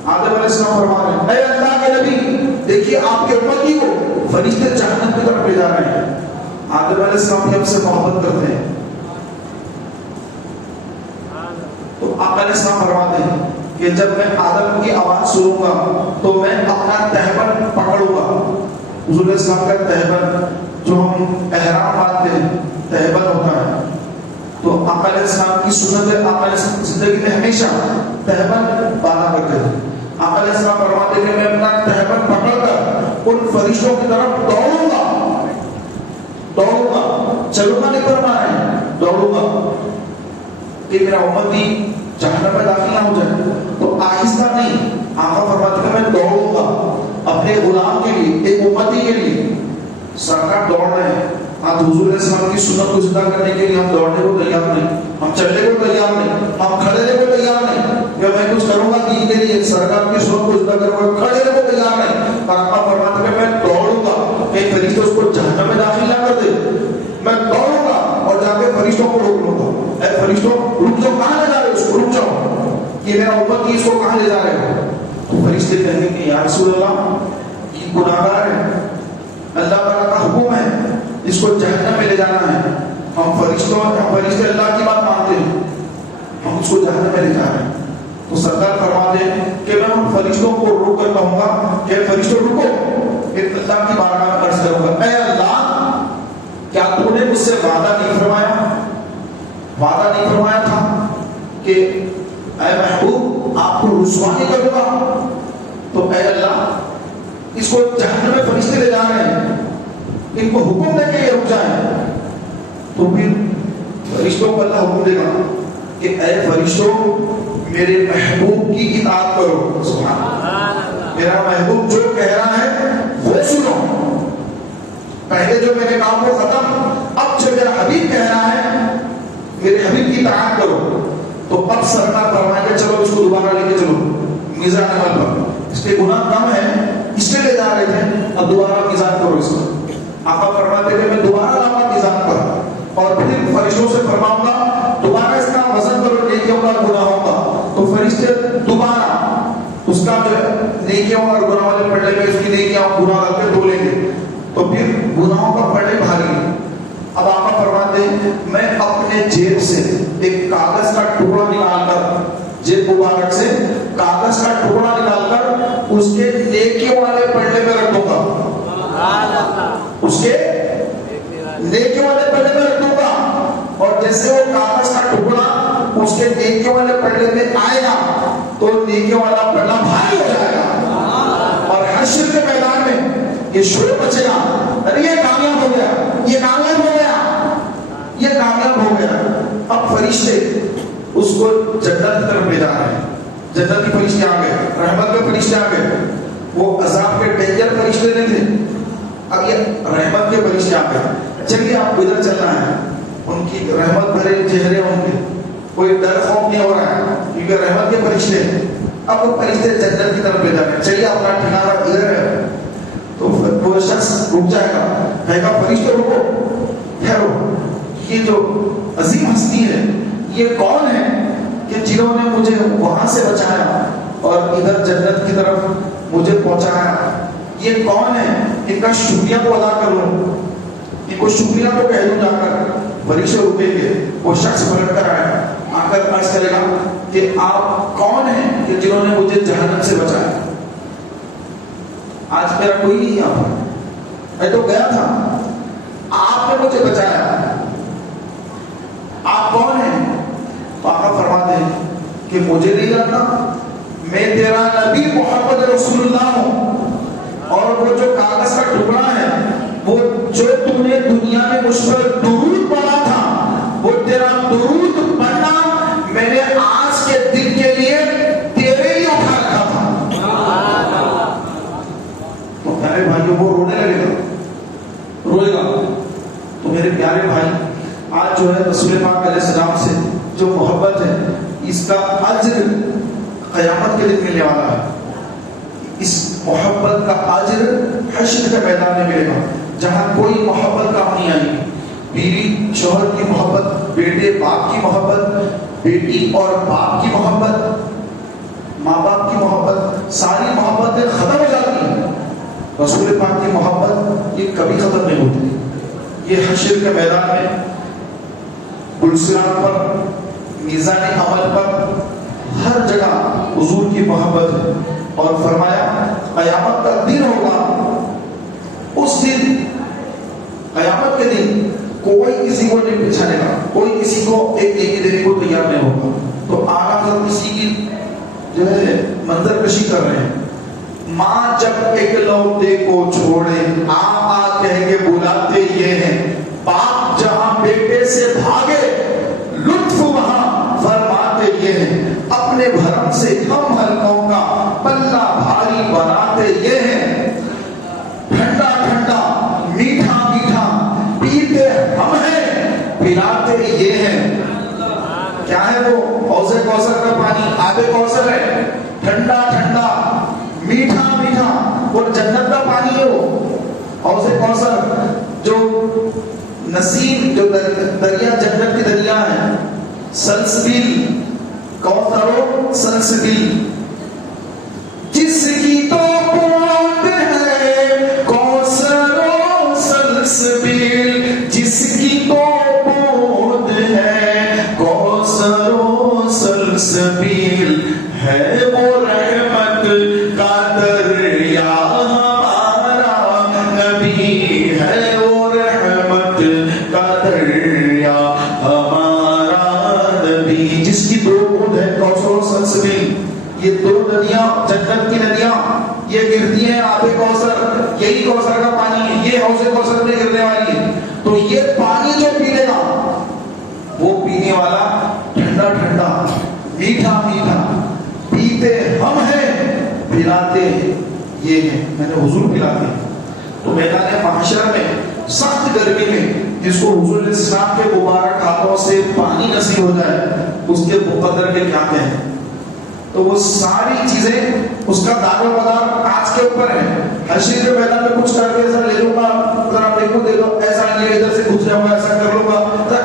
آدم علیہ السلام فرما رہے ہیں اے اللہ کے نبی، دیکھیے آپ کے امتی کو فرشتے جہنم کی طرف لے جا رہے ہیں. آدم علیہ السلام بھی ہم سے محبت کرتے ہیں، تو آپ علیہ السلام فرماتے ہیں کہ جب میں آدم کی آواز سنوں گا تو میں اپنا تہبند پکڑوں گا. حضور علیہ السلام کا تہبند جو ہم احرام باندھتے ہیں تہبند ہوتا ہے، تو آقا علیہ السلام کی سنت ہے، آقا علیہ السلام کی زندگی میں ہمیشہ تہبند باندھا کرتے تھے. آقا علیہ السلام فرماتے ہیں کہ میں اپنا تہبند پکڑ کر ان فرشتوں کی طرف دوڑوں گا، چلوں گا نہیں فرما رہے ہیں، دوڑوں گا کہ میرا امتی جہنم میں داخل نہ ہو جائے. تو آہستہ نہیں، آقا فرماتے ہیں میں دوڑوں گا اپنے غلام کے لیے، ایک امتی کے لیے. سرکار دوڑ رہے ہیں، آج حضور علیہ السلام کی سنت کو زندہ کرنے کے لیے ہم دوڑنے کو تیار نہیں، ہم چلنے کو تیار نہیں، ہم کھڑے رہنے کو تیار نہیں کہ میں کچھ کروں گا دین کے لیے، سرکار کی سنت کو زندہ کروں گا، کھڑے رہنے کو تیار نہیں. آقا فرماتے ہیں میں دوڑوں گا کہ فرشتے اس کو جہنم میں داخل نہ کر دے. میں دوڑوں گا اور جا کے فرشتوں کو روک لوں گا، اے فرشتوں رک جاؤ، کہاں لے جا رہے ہو اس کو، رک جاؤ، یہ میرا امتی، اس کو کہاں لے جا رہے ہو. تو فرشتے کہیں گے کہ یا رسول اللہ یہ گناہگار ہے، اللہ تعالیٰ کا حکم ہے اس کو جہنم میں لے جانا ہے. ہم فرشتے اللہ کی بات مانتے ہیں، ہم اس کو جہنم میں لے جا رہے ہیں. تو سرکار فرماتے ہیں کہ میں ان فرشتوں کو روک کر کہوں گا کہ فرشتوں رکو. پھر اللہ کی بارگاہ میں عرض کروں گا اے اللہ، کیا تو نے مجھ سے وعدہ نہیں فرمایا تھا کہ اے محبوب آپ کو رسوا نہیں کروں گا. تو اے اللہ اس کو جہنم میں فرشتے لے جا رہے ہیں، ان کو حکم دے کے یہ رک جائیں. تو پھر فرشتوں کو اللہ حکم دے گا کہ اے فرشتوں میرے محبوب کی اطاعت کرو. سبحان اللہ، میرا محبوب جو کہہ رہا ہے وہ سنو. پہلے جو میں نے کام کو ختم، اب جو میرا حبیب کہہ رہا ہے میرے حبیب کی اطاعت کرو. تو اب سرکار فرمائے کہ چلو اس کو دوبارہ لے کے چلو میزان عمل پر، اس کے گناہ کم ہے اس لیے لے جا رہے تھے، اب دوبارہ میزان کرو اس کو. آقا فرماتے کہ میں دوبارہ لاؤں گا میزان پر اور پھر فرشتوں سے فرماؤں گا دوبارہ اس کا وزن کرو نیکیوں کا گناہوں کا. تو فرشتے دوبارہ اس کا جو نیکیوں اور گناہ والے پڑھنے میں اس کی نیکیاں اور گناہ رکھ کے دھولیں گے. تو پھر گناہوں کا پڑھنے بھاری. اب آقا فرماتے ہیں میں اپنے جیب سے ایک کاغذ کا ٹکڑا نکال کر، جیب مبارک سے کاغذ کا ٹکڑا نکال کر اس کے نیکیوں والے پڑھنے میں رکھ دوں گا، اس کے نیکیوں والے پڑھنے میں رکھ دوں گا. اور جیسے وہ کاغذ کا ٹکڑا اس کے نیکیوں والے پڑھنے میں آئے گا تو نیکیوں والا پڑھنا بھاری ہو جائے گا اور حشر کے میدان میں یہ شور بچے گا، ارے یہ کامیاب ہو گیا، یہ کامیاب ہو گیا، یہ کامیاب ہو گیا. اب فرشتے اس کو جنت کی طرف لے جا رہے ہیں. جنت کی فرشتے آ گئے، رحمت کے فرشتے آ گئے. وہ عذاب کے ڈینجر فرشتے نہیں تھے، اب یہ رحمت کے فرشتے آ گئے. چلیے آپ کو ادھر چلنا ہے. ان کی رحمت بھرے چہرے ہوں گے، کوئی ڈر خوف نہیں ہو رہا ہے کیونکہ رحمت کے فرشتے ہیں. اب وہ فرشتے جنت کی طرف لے جا رہے ہیں. چلیے اپنا ٹھکانہ ادھر ہے. تو وہ شخص رک جائے گا، کہے گا فرشتے رکو، ٹھہرو، یہ جو عظیم ہستی ہے یہ کون ہے کہ جنہوں نے مجھے وہاں سے بچایا اور ادھر جنت کی طرف مجھے پہنچایا؟ یہ کون ہے؟ ان کا شکریہ کو ادا کر لوں، ان کو شکریہ کو کہہ دوں. جا کر فرشتے رکیں گے، وہ شخص پلٹ کر آئے، آ کر عرض کرے گا کہ آپ کون ہیں کہ جنہوں نے مجھے جہنم سے بچایا؟ آج میرا کوئی نہیں یہاں پر، میں تو گیا تھا، آپ نے مجھے بچایا، آپ کون ہیں؟ تو آقا فرماتے ہیں کہ مجھے نہیں جانتا، میں تیرا نبی محمد رسول اللہ ہوں، اور وہ جو کاغذ کا ٹکڑا ہے وہ جو تم نے دنیا میں مجھ پر درود پڑھا تھا، وہ تیرا درود پڑھنا میں نے آج کے دن کے لیے تیرے ہی اٹھا رکھا تھا. اس کا اجر قیامت کے دن ملنے والا ہے. اس محبت کا اجر حشر کے میدان میں ملے گا جہاں کوئی محبت کام نہیں آئے گی. بیوی شوہر کی محبت، بیٹے باپ کی محبت، بیٹی اور باپ کی محبت، ماں باپ کی محبت، ساری محبتیں ختم ہو جاتی ہیں. رسول پاک کی محبت یہ کبھی ختم نہیں ہوتی. یہ حشر کے میدان میں گلسرات پر، میزان عمل پر، ہر جگہ حضور کی محبت ہے. اور فرمایا قیامت کا دن ہوگا، اس دن قیامت کے دن کوئی کسی کو نہیں پہچانے گا، کوئی کسی کو ایک نیکی دینے کو تیار نہیں ہوگا. تو آقا کسی کی جو ہے منظر کشی کر رہے ہیں. ماں جب ایک لوتے کو چھوڑے آقا کہہ کے بلاتے یہ ہیں، باپ جہاں بیٹے سے بھاگے لطف وہاں فرماتے یہ ہیں، اپنے بھرم سے ہم ہلکوں کا پلہ بھاری بناتے یہ ہیں. ٹھنڈا ٹھنڈا میٹھا میٹھا پیتے ہم ہیں، پلاتے یہ ہیں. کیا ہے وہ؟ حوض کوثر کا پانی، آب کوثر ہے، ٹھنڈا ٹھنڈا میٹھا میٹھا، اور جنت کا پانی ہے وہ حوض کوثر. جو نسیم، جو دریا جنت کی دریا ہے، سلسبیل، کوثر و سلسبیل. جس کی تو بوند ہے کوثر و سلسبیل، جس کی تو بوند ہے کوثر و سلسبیل، ہے وہ رحمت کا دریا ہمارا نبی، ہے وہ رحمت کا دریا ہمارا نبی. جس کی دو بوند ہے کوثر و سلسبیل، یہ دو ندیاں جنت کی ندیاں یہ گرتی ہیں آب کوثر، یہی کوثر کا پانی ہے، یہ حوض کوثر میں گرنے والی ہے. تو یہ پانی جو پینے گا وہ پینے والا ٹھنڈا ٹھنڈا میٹھا میٹھا، پیتے ہم ہیں پلاتے یہ ہیں، میں نے حضور پلاتے ہیں. تو میدان محشر میں سخت گرمی میں جس کو حضور علیہ السلام کے مبارک ہاتھوں سے پانی نصیب ہو جائے اس کے مقدر کے کیا کہیں. تو وہ ساری چیزیں اس کا دار و مدار آج کے اوپر ہے. حشر کے میدان میں کچھ کر کے ایسا لے لوں گا، ذرا میرے کو دے دو، ایسا نہیں ادھر سے گھس جاؤں گا، ایسا کر لوں گا،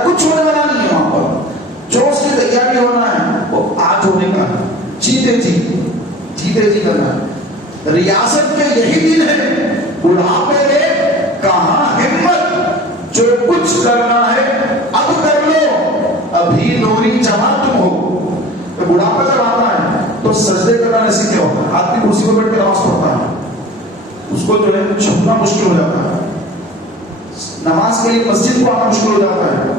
کچھ ہونے والا نہیں ہے. وہاں پر جو اس کی تیاری ہونا ہے وہ آج ہونے کا ہے. جیتے جی کرنا ہے. ریاست کے یہی دن ہے، بڑھاپے میں کہاں ہمت، جو کچھ کرنا ہے اب کر لو، ابھی نوری جہاں تم ہو. بڑھاپا جب آتا ہے تو سجدے کرنا نصیب نہیں ہوتا. آدمی کرسی پر بیٹھ کے نماز پڑھتا ہے، اس کو جو ہے چھپنا مشکل ہو جاتا ہے، نماز کے لیے مسجد کو آنا مشکل ہو جاتا ہے.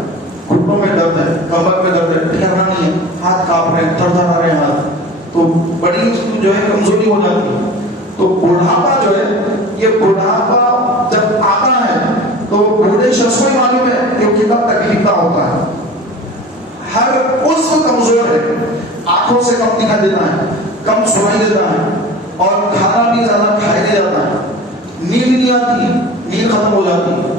گھٹنوں میں درد ہے، کمر میں درد ہے، ٹھہرنا نہیں ہے، ہاتھ کانپ رہے ہیں، تھر رہے ہیں ہاتھ، تو بڑی جو ہے کمزوری ہو جاتی ہے. تو بڑھاپا جو ہے، یہ بڑھاپا جب آتا ہے تو بوڑھے شخص کو ہی معلوم ہے کہ وہ کتنا تکلیف کا ہوتا ہے. ہر عضو کمزور ہے، آنکھوں سے کم دکھائی دیتا ہے، کم سنائی دیتا ہے، اور کھانا بھی زیادہ کھایا نہیں جاتا ہے. نیند نہیں آتی، نیند ختم ہو جاتی ہے،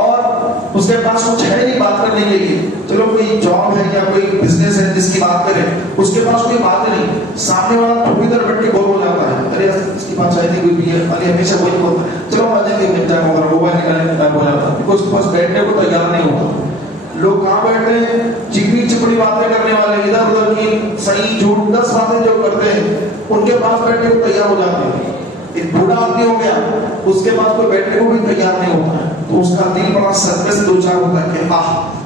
اور اس کے پاس کچھ ہے نہیں بات کرنے کے لیے. چلو کوئی جاب ہے یا کوئی بزنس ہے جس کی بات کرے، اس کے پاس کوئی بات نہیں. سامنے والا تھوڑی دیر بیٹھ کے بول ہو جاتا ہے، ارے اس کی بات چاہیے کوئی بھی ہے، ارے ہمیشہ وہی بولتا ہے، چلو آ جائیں گے مل جائے گا، موبائل نکالنے کا ٹائم ہو جاتا ہے، کیونکہ اس کے پاس بیٹھنے کو تیار نہیں ہوتا. لوگ کہاں بیٹھتے ہیں؟ چپڑی چپڑی باتیں کرنے والے، ادھر ادھر کی صحیح جھوٹ 10 باتیں جو کرتے ہیں ان کے پاس بیٹھنے کو تیار ہو جاتے ہیں. ایک بوڑھا آدمی ہو گیا، اس کے پاس کوئی بیٹھنے کو بھی تیار نہیں ہوتا ہے، تو اس کا دل بڑا صدمے سے دو چار ہوتا ہے کہ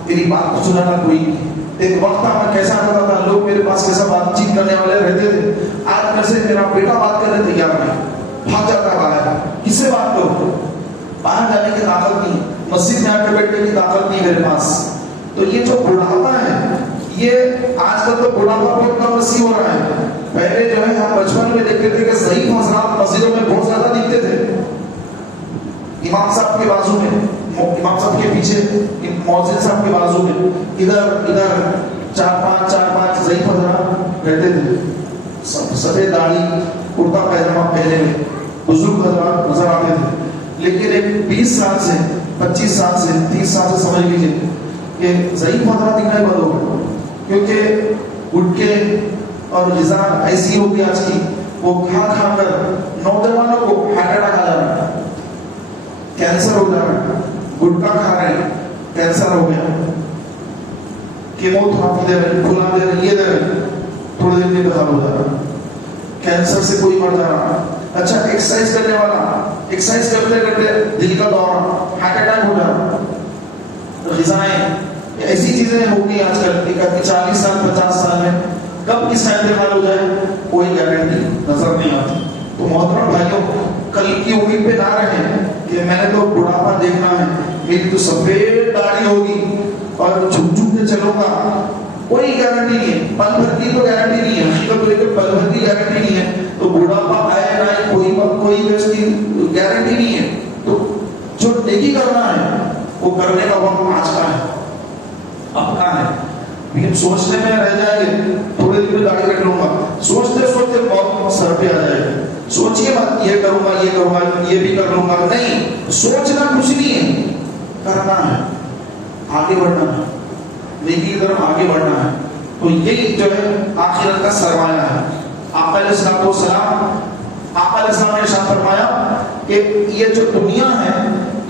تیری بات کو سنانا کوئی. ایک وقت میں کیسا کرتا تھا، لوگ میرے پاس کیسا بات چیت کرنے والے رہتے تھے. آج میں سے میرا بیٹا بات کرنے تیار نہیں، بھاگ جاتا ہے باہر. کس سے بات کرو؟ باہر جانے کی طاقت نہیں، مسجد میں آ کے بیٹھنے کی طاقت نہیں میرے پاس. تو یہ جو بڑھاپا ہے، یہ آج کل تو بڑھاپا بہت کم نصیب ہو رہا ہے. پہلے جو ہے ہم بچپن میں دیکھتے تھے کہ ضعیف حضرات مسجدوں میں بہت زیادہ دکھتے تھے. امام صاحب کے بازو میں، امام صاحب کے پیچھے مؤذن صاحب کے بازو میں ادھر چار پانچ ضعیف حضرات رہتے تھے، سفید داڑھی، کرتا پیجامہ پہنے میں بزرگ حضرات نظر آتے تھے. لیکن ایک 20 سال سے 25 سال سے 30 سال سے سمجھ لیجیے کہ ضعیف حضرات دکھائی بند ہو گئے، کیونکہ گٹکے اور غذا ایسی ہوگی آج کی، وہ کھا کھا کر نوجوانوں کو ہارٹ اٹیک آ جا رہا ہے، کینسر ہو جا رہا ہے، گٹکا کھا رہے ہیں کینسر ہو گیا، کیمو تھراپی دے رہے، پھلا دے رہے، یہ دے رہے، تھوڑے دن میں بحال ہو جا رہا ہے، کینسر سے کوئی مر جا رہا ہے۔ اچھا ایکسرسائز کرنے والا، ایکسرسائز کرتے کرتے دل کا دورہ، ہارٹ اٹیک ہو جا رہا ہے۔ غذائیں ایسی چیزیں ہو گئی آج کل، ایک آدمی 40 سال 50 سال میں کب کس کا انتقال ہو جائے کوئی گارنٹی نظر نہیں آتی۔ تو محترم بھائیوں، کل کی امید پہ نہ رہیں کہ میں نے تو بڑھاپا دیکھنا ہے، میری تو سفید داڑھی ہوگی اور جھک جھک کے چلوں گا، کوئی گارنٹی نہیں ہے، پل بھر کی تو گارنٹی نہیں ہے، حقیقت تو ایک پل بھر کی گارنٹی نہیں ہے، تو بڑھاپا آئے نہ آئے کوئی اس کی گارنٹی نہیں ہے۔ تو جو نیکی کرنا ہے وہ کرنے کا وقت آج کا ہے، اب کا ہے، لیکن سوچنے میں رہ جائے گے تھوڑے دن میں داڑھی کٹ لوں گا، سوچتے سوچتے موت سر پہ آ جائے گا۔ سوچیے مت یہ کروں گا یہ کروں گا یہ بھی کر لوں گا، نہیں، سوچنا کچھ نہیں ہے، کرنا ہے، آگے بڑھنا ہے، نیکی کی طرف آگے بڑھنا ہے۔ تو یہی جو ہے آخرت کا سرمایہ ہے۔ آقا علیہ الصلوۃ والسلام، آقا علیہ السلام نے ارشاد فرمایا کہ یہ جو دنیا ہے،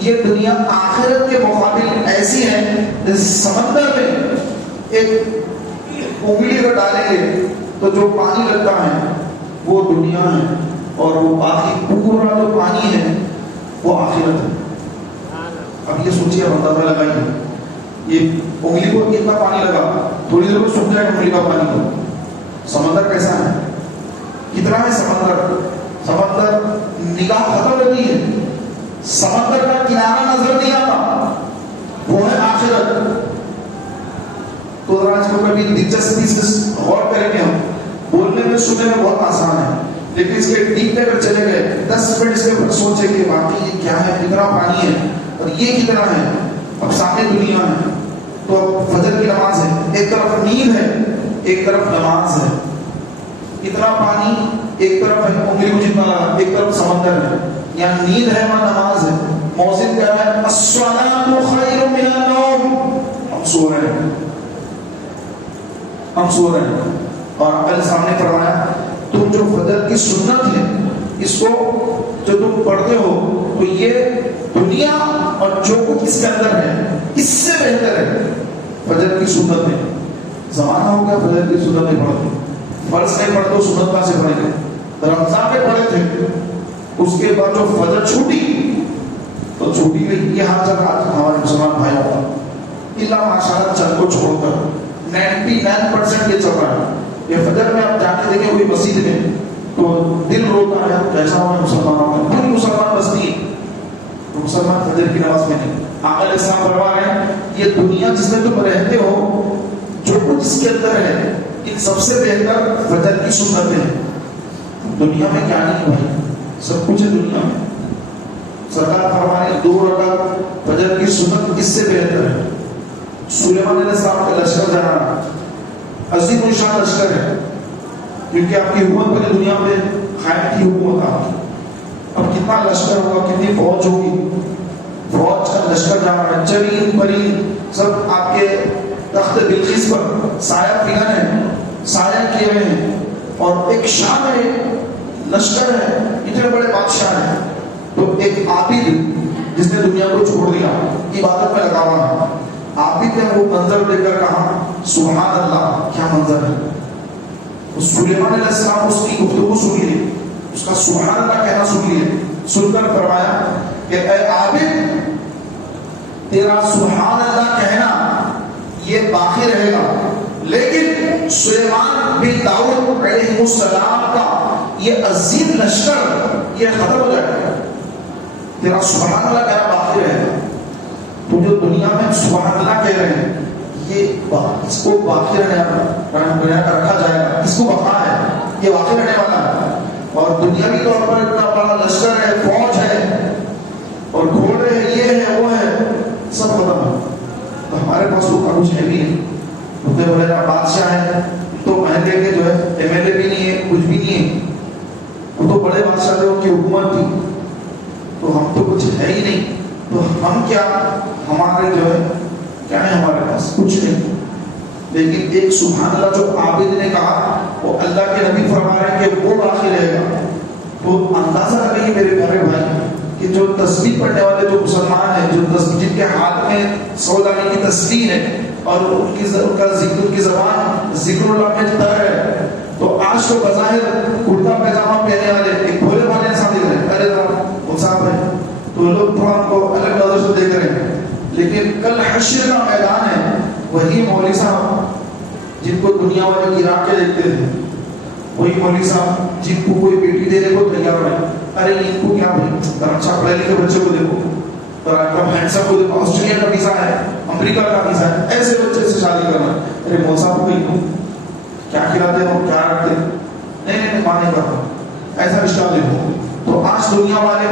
یہ دنیا آخرت کے مقابل ایسی ہے جیسے سمندر میں ایک انگلی اگر ڈالیں گے تو جو پانی لگتا ہے وہ دنیا ہے، اور وہ باقی پورا جو پانی ہے وہ آخرت ہے۔ اب یہ سوچیے، اندازہ لگائیے، یہ انگلی کو کتنا پانی لگا، تھوڑی دیر میں سوکھ جائے انگلی کا پانی، تو سمندر کیسا ہے، کتنا ہے سمندر، سمندر نگاہ ختم ہوتی ہے، سمندر کا کنارہ نظر نہیں آتا، وہ ہے آخرت۔ تو آج کو کبھی دلچسپی سے غور کریں گے، ہم بولنے میں سننے میں بہت آسان ہے، لیکن اس کے ڈیپ میں اگر چلے گئے 10 منٹ اس کے اوپر سوچیں کہ واقعی یہ کیا ہے، کتنا پانی ہے اور یہ کتنا ہے، اب سامنے دنیا ہے، تو اب فجر کی نماز ہے، ایک طرف نیند ہے ایک طرف نماز ہے، اتنا پانی ایک طرف ہے، انگلی کو جتنا لگا، ایک طرف سمندر ہے، یا نیند ہے وہاں نماز ہے، مؤذن کہہ رہا ہے الصلاۃ خیر من النوم، ہم سو رہے ہیں، ہم سو رہے ہیں، اور اللہ سامنے فرمایا تم جو فجر کی سنت ہے اس کو جو تم پڑھتے ہو تو یہ دنیا اور جو کچھ اس کے اندر ہے اس سے بہتر ہے فجر کی سنت میں۔ زمانہ ہو گیا فجر کی سنت نہیں پڑھتے، فرض نہیں پڑھتے، سنت کہاں سے پڑھیں گے، رمضان میں پڑھے تھے، اس کے بعد جو فجر چھوٹی تو چھوٹی گئی، یہ حال چل رہا ہے ہمارے مسلمان بھائیوں کا، اللہ ماشاءاللہ چند کو چھوڑ کر 99% یہ چل رہا ہے۔ یہ فجر میں آپ جا کے دیکھیں کوئی مسجد میں تو دل روتا ہے، کیسا ہوا مسلمانوں کا، کوئی مسلمان بستی ہے تو مسلمان فجر کی نماز میں نہیں۔ آقا علیہ السلام فرما رہے ہیں یہ دنیا جس میں تم رہتے ہو، جو کچھ اس کے اندر ہے، ان سب سے بہتر فجر کی سنت ہے۔ دنیا میں کیا نہیں ہے بھائی، سب کچھ ہے دنیا میں۔ سرکار فرما رہے ہیں 2 رکعت فجر کی سنت اس سے بہتر ہے۔ سلیمان علیہ السلام کا لشکر جا رہا ہے، عظیم الشان لشکر ہے، کیونکہ آپ کی حکومت پوری دنیا میں قائم کی حکومت آپ کی۔ اب کتنا لشکر ہوگا، کتنی فوج ہوگی، فوج کا لشکر جا رہا ہے، چرین پرین سب آپ کے تخت بلقیس پر سایہ فگن ہے، سایہ کیے ہوئے ہیں، اور ایک شان ہے، لشکر ہے، اتنے بڑے بادشاہ ہیں۔ تو ایک عابد جس نے دنیا کو چھوڑ دیا، عبادت میں لگا ہوا ہے، عابد نے وہ منظر دیکھ کر کہا سبحان اللہ، کیا منظر ہے۔ سلیمان علیہ السلام اس کی گفتگو سن لیے، اس کا سبحان اللہ کہنا سن لیے، سن کر فرمایا کہ اے عابد، تیرا سبحان اللہ کہنا یہ باقی رہے گا، لیکن سلیمان بن داؤد علیہ السلام کا یہ عظیم لشکر یہ ختم ہو جائے گا، تیرا سبحان اللہ کہنا باقی رہے گا۔ تو جو دنیا میں سبحان اللہ کہہ رہے ہیں یہ اس کو باقی رکھا جائے گا، اس کو بقا ہے، یہ باقی رہنے والا ہے، اور دنیاوی طور پر اتنا بڑا لشکر ہے، فوج ہے اور گھوڑے ہیں، یہ ہے وہ ہے، سب ختم ہے۔ تو ہمارے پاس تو کچھ ہے بھی نہیں، بڑے بڑے بادشاہ ہیں تو مہنگے کے جو ہے MLA بھی نہیں ہے، کچھ بھی نہیں ہے، وہ تو بڑے بادشاہ تھے، ان کی حکومت تھی، تو ہم تو کچھ ہے ہی نہیں، تو ہم کیا، ہمارے جو ہے کیا ہے، ہمارے پاس کچھ نہیں۔ لیکن ایک سبحان اللہ جو عابد نے کہا وہ اللہ کے نبی فرما رہے ہیں کہ وہ باقی رہے گا. تو اندازہ لگے میرے پیارے بھائی کہ جو تسبیح پڑھنے والے جو مسلمان ہیں، جو جن کے ہاتھ میں 100 دانے کی تسبیح ہے اور ان کا ذکر، ان کی زبان ذکر اللہ میں تر ہے، تو آج تو بظاہر کرتا پیجامہ پہنے والے ایک بھولے بھالے انسان دیکھ رہے ہیں، ارے وہ صاحب ہے، تو لوگ تھوڑا ان کو الگ نظر سے دیکھ رہے ہیں. لیکن کل حشر کا میدان ہے، وہی مولوی صاحب جن کو دنیا والے گرا کے دیکھتے تھے، وہی مولوی صاحب جن کو کوئی بیٹی دینے کو تیار ہے، ارے ان کو کیا بھائی، ذرا اچھا پڑھے لکھے بچے کو دیکھو، ذرا ایک ہینڈسم کو دیکھو، آسٹریلیا کا ویزا ہے، امریکہ کا ویزا ہے، ایسے بچے سے شادی کرنا. ارے مول صاحب کو کیا کھلاتے ہو، کیا رکھتے، نہیں مانے کرتا، ایسا رشتہ دیکھو. تو آج دنیا والے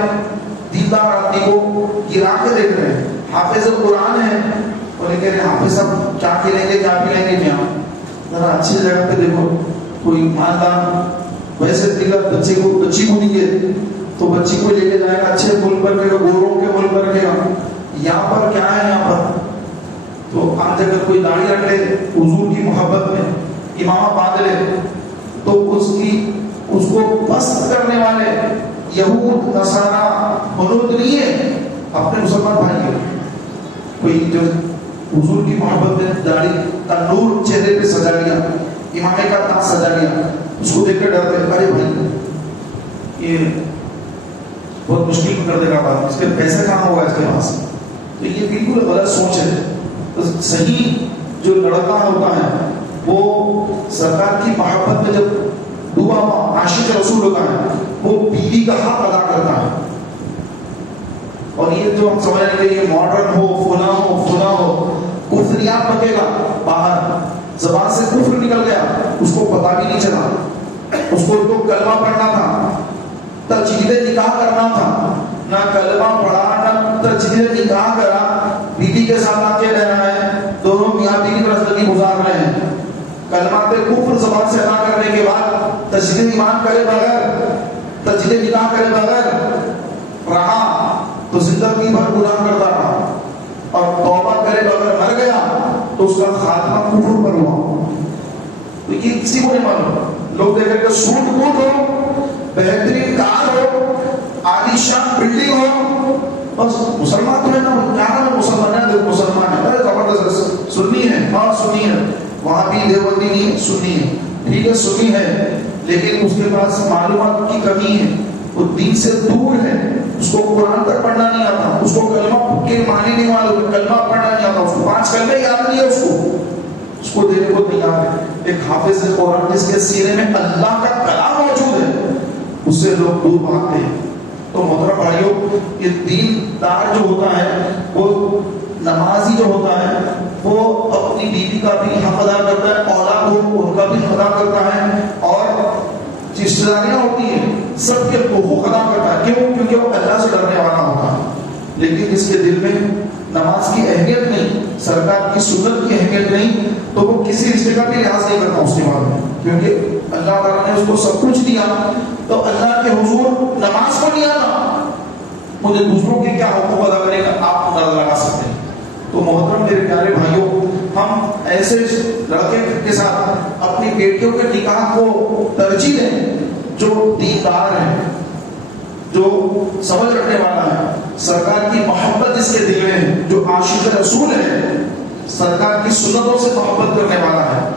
دیندار آدمی کو گرا کے دیکھ رہے ہیں. حافظ قرآن ہے اور یہ کہہ رہے ہیں حافظ صاحب کیا کھلیں گے کیا پلیں گے کیا. ذرا اچھی جگہ پہ دیکھو، کوئی مالدار ویسے دیگر بچے کو بچی کو نہیں ہے تو بچی کو لے کے جائے گا اچھے ملک پر رکھے گا، گوروں کے ملک پر رکھے گا. یہاں پر کیا ہے، یہاں پر تو آج اگر کوئی داڑھی رکھ لے حضور کی محبت میں، امامہ باندھ لے، تو اس کو پسند کرنے والے یہود نصارا ہنود نہیں ہے، اپنے مسلمان بھائی ہیں. کوئی جو حضور کی محبت میں داڑھی کا نور چہرے پہ سجا لیا، امامے کا تاج سجا لیا، اس کو دیکھ کر ڈرتے ہیں ارے بھائی یہ بہت مشکل کر دے گا بات، اس کے پیسے کہاں ہوگا اس کے پاس. تو یہ بالکل غلط سوچ ہے. تو صحیح جو لڑکا ہوتا ہے وہ سرکار کی محبت میں جب ڈوبا ہوا عاشق رسول ہوتا ہے، وہ بیوی کا حق ادا کرتا ہے. اور یہ جو ہم سمجھ رہے ہیں کہ یہ ماڈرن ہو، فلاں ہو، کفریات بکے گا باہر، زبان سے کفر نکل گیا، اس کو پتا بھی نہیں چلا، اس کو تو کلمہ پڑھنا تھا، تجدید نکاح کرنا تھا، نہ کلمہ پڑھا نہ تجدید نکاح کرا، بیوی کے ساتھ آ کے رہ رہا ہے، دونوں میاں بیوی پر زندگی گزار رہے ہیں. کلمات کفر زبان سے ادا کرنے کے بعد تجدید ایمان کرے بغیر، تجدید نکاح کرے بغیر رہا تو زندگی بھر گناہ کرتا رہا، اور توبہ کرے بغیر مر گیا تو اس کا خاتمہ کفر پر ہوا. تو یہ کسی کو نہیں معلوم. لوگ دیکھیں کہ سوٹ بوٹ ہو، بہترین کار ہو، عالی شان بلڈنگ ہو، بس مسلمان تو ہے نا، کیا نام ہے مسلمان ہے، مسلمان ہے، ارے زبردست سنی ہے، ہاں سنی ہے، وہاں بھی دیوبندی نہیں، سنی ہے، ٹھیک ہے سنی ہے، لیکن اس کے پاس معلومات کی کمی ہے، وہ دین سے دور ہے، اس کو قرآن تک پڑھنا نہیں آتا، اس کو کلمہ کے معنی نہیں معلوم، کلمہ پڑھنا نہیں آتا، اس کو 5 کلمے یاد نہیں ہے، اس کو دینے کو تیار ہے. ایک حافظ قرآن جس کے سینے میں اللہ کا کلام موجود ہے، اس سے لوگ دور بھاگتے ہیں. تو محترم بھائیوں، یہ دیندار جو ہوتا ہے، وہ نمازی جو ہوتا ہے، وہ اپنی بیوی کا بھی حق ادا کرتا ہے، اولاد ہو ان کا بھی حق ادا کرتا ہے، اور رشتہ داریاں ہوتی ہیں سب کے حقوق ادا کرتا ہے. کیوں؟ کیونکہ وہ اللہ سے ڈرنے والا ہوتا ہے. لیکن جس کے دل میں نماز کی اہمیت نہیں، سرکار کی سنت کی اہمیت نہیں، تو وہ کسی رشتے کا بھی لحاظ نہیں کرتا اس کے بارے میں، کیونکہ اللہ تعالیٰ نے اس کو سب کچھ دیا. تو اللہ کے حضور نماز کو نہیں آنا، مجھے دوسروں کے کیا حقوق ادا کرنے کا آپ اندازہ لگا سکتے ہیں. تو محترم میرے پیارے بھائیوں، ہم ایسے لڑکے کے ساتھ اپنی بیٹیوں کے نکاح کو ترجیح دیں جو دیندار ہے، جو سمجھ رکھنے والا ہے، سرکار کی محبت جس کے دل میں ہے، جو عاشق رسول ہے، سرکار کی سنتوں سے محبت کرنے والا ہے،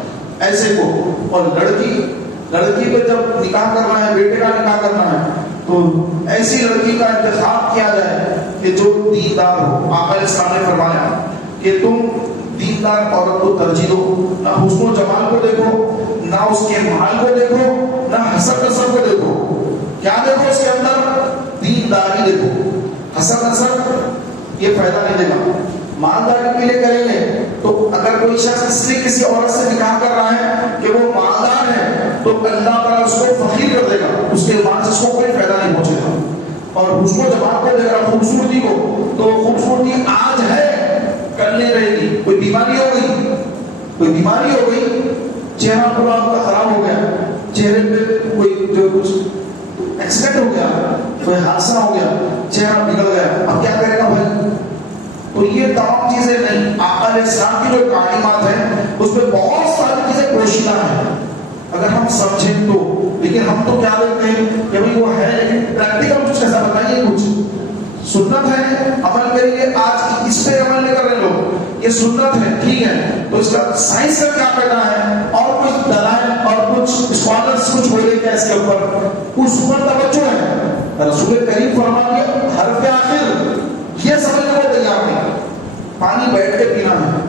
ایسے کو. اور لڑکی پہ جب نکاح کرنا ہے، بیٹے کا نکاح کرنا ہے، تو ایسی لڑکی کا انتخاب کیا جائے کہ جو دیندار ہو. آقا علیہ السلام نے فرمایا کہ تم دیندار عورت کو ترجیح دو، نہ حسن و جمال کو دیکھو، نہ اس کے مال کو دیکھو، نہ حسب نسب کو دیکھو. کیا دیکھو اس کے اندر؟ دینداری دیکھو. حسب نسب یہ فائدہ نہیں دے گا. مالداری کے لیے کریں گے تو اگر کوئی شخص اس لیے کسی عورت سے نکاح کر رہا ہے کہ وہ مالدار ہے تو اللہ تعالیٰ اس کو فقیر کر دے گا، اس کے مال سے اس کو کوئی فائدہ نہیں پہنچے گا. اور حسن و جمال کو دے گا، خوبصورتی کو، تو خوبصورتی آج ہے کل نہیں رہے گی. کوئی بیماری ہو گئی، چہرہ پورا آپ کا خراب ہو گیا، چہرے پہ کوئی جو کچھ ایکسیڈنٹ ہو گیا، کوئی حادثہ ہو گیا، چہرہ بگڑ گیا، اب کیا کرے گا بھائی؟ تو یہ تمام چیزیں نہیں. آقا علیہ السلام کی جو تعلیمات ہیں اس میں بہت ساری چیزیں پوشیدہ ہیں اگر ہم سمجھیں تو. لیکن ہم تو کیا دیکھتے ہیں کہ بھائی وہ ہے لیکن پریکٹیکل کچھ ایسا بتائیے, کچھ سنت ہے عمل کریے, آج اس پہ عمل نہیں کر رہے لوگ, یہ سنت ہے ٹھیک ہے, تو اس کا سائنس کا کیا پیدا ہے, اور کچھ دلائل اور کچھ اسکالرس کچھ بولے کیا اس کے اوپر, اس پر توجہ ہے. رسول کریم فرماتے ہیں حرف آخر یہ سمجھنے کو تیار نہیں, پانی بیٹھ کے پینا ہے.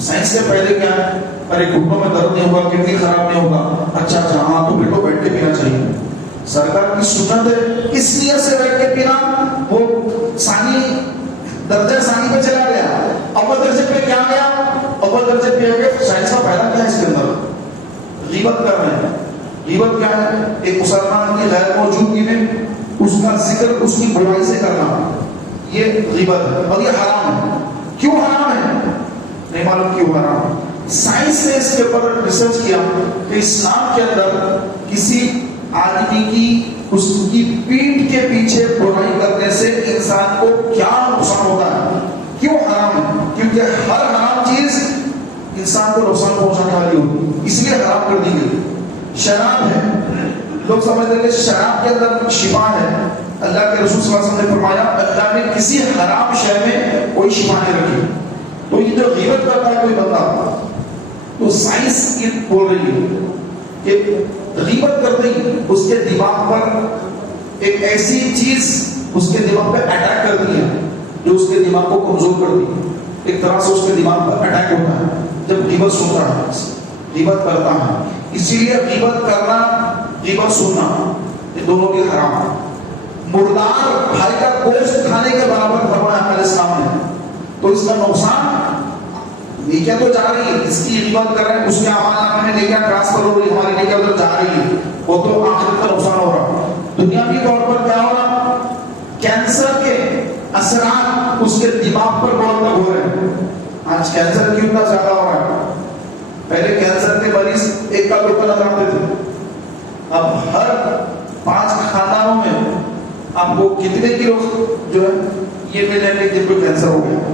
سائنس سے پہلے کیا ہے, ارے گھٹنوں میں درد نہیں ہوگا, کڈنی خراب نہیں ہوگا, اچھا ہاں تو بیٹو بیٹھ کے پینا چاہیے. سرکار کی سنت ہے اس نیت سے بیٹھ کے پینا, وہ ثانی درجہ ثانی پہ چلا گیا, اول درجے پہ کیا گیا, اول درجے پہ ہو گیا. سائنس کا فائدہ کیا ہے اس کے اندر, غیبت کر رہے ہیں. غیبت کیا ہے, ایک مسلمان کی غیر موجودگی میں اس کا ذکر اس کی برائی سے کرنا, یہ غیبت ہے اور یہ حرام ہے. کیوں حرام ہے نہیں معلوم کیوں حرام. سائنس نے اس کے اوپر ریسرچ کیا کہ اسلام کے اندر کسی آدمی کی اس کی پیٹھ کے پیچھے برائی کرنے سے انسان کو کیا نقصان ہوتا ہے, کیوں حرام ہے. کیونکہ ہر حرام چیز انسان کو نقصان پہنچانے والی ہوتی, اس لیے حرام کر دی گئی. شراب ہے, لوگ سمجھتے ہیں کہ شراب کے اندر شفا ہے. اللہ کے رسول صلی اللہ علیہ وسلم نے فرمایا اللہ نے کسی حرام شے میں کوئی شفا نہیں رکھی. تو یہ جو غیبت کرتا ہے کوئی بندہ, تو سائنس کی بول رہی ہے کہ غیبت کرتے ہی اس کے دماغ پر ایک ایسی چیز اس کے دماغ پہ اٹیک کرتی ہے جو اس کے دماغ کو کمزور کرتی ہے. ایک طرح سے اس کے دماغ پر اٹیک ہوتا ہے جب غیبت سنتا ہے, غیبت کرتا ہے. اسی لیے غیبت کرنا غیبت سننا یہ دونوں بھی حرام ہے. مردار بھائی کا گوشت کھانے کے برابر فرمایا علیہ السلام نے. تو اس کا نقصان نیکیاں تو جا رہی ہے, اس کی غیبت کر رہے ہیں, اس کے اعمال نامے میں نیکیاں ٹرانسفر ہو رہی, ہماری نیکیاں ادھر جا رہی ہے, وہ تو آخرت کا نقصان ہو رہا. دنیاوی طور پر کیا ہو رہا, کینسر کے اثرات اس کے دماغ پر مرتب ہو رہے ہیں. آج کینسر کیوں اتنا زیادہ ہو رہا ہے, پہلے کینسر کے مریض ایک کا دو کا نظر آتے تھے, اب ہر 5 خاندانوں میں آپ کو کتنے کلو جو ہے یہ ملیں گے جن کو کینسر ہو گیا.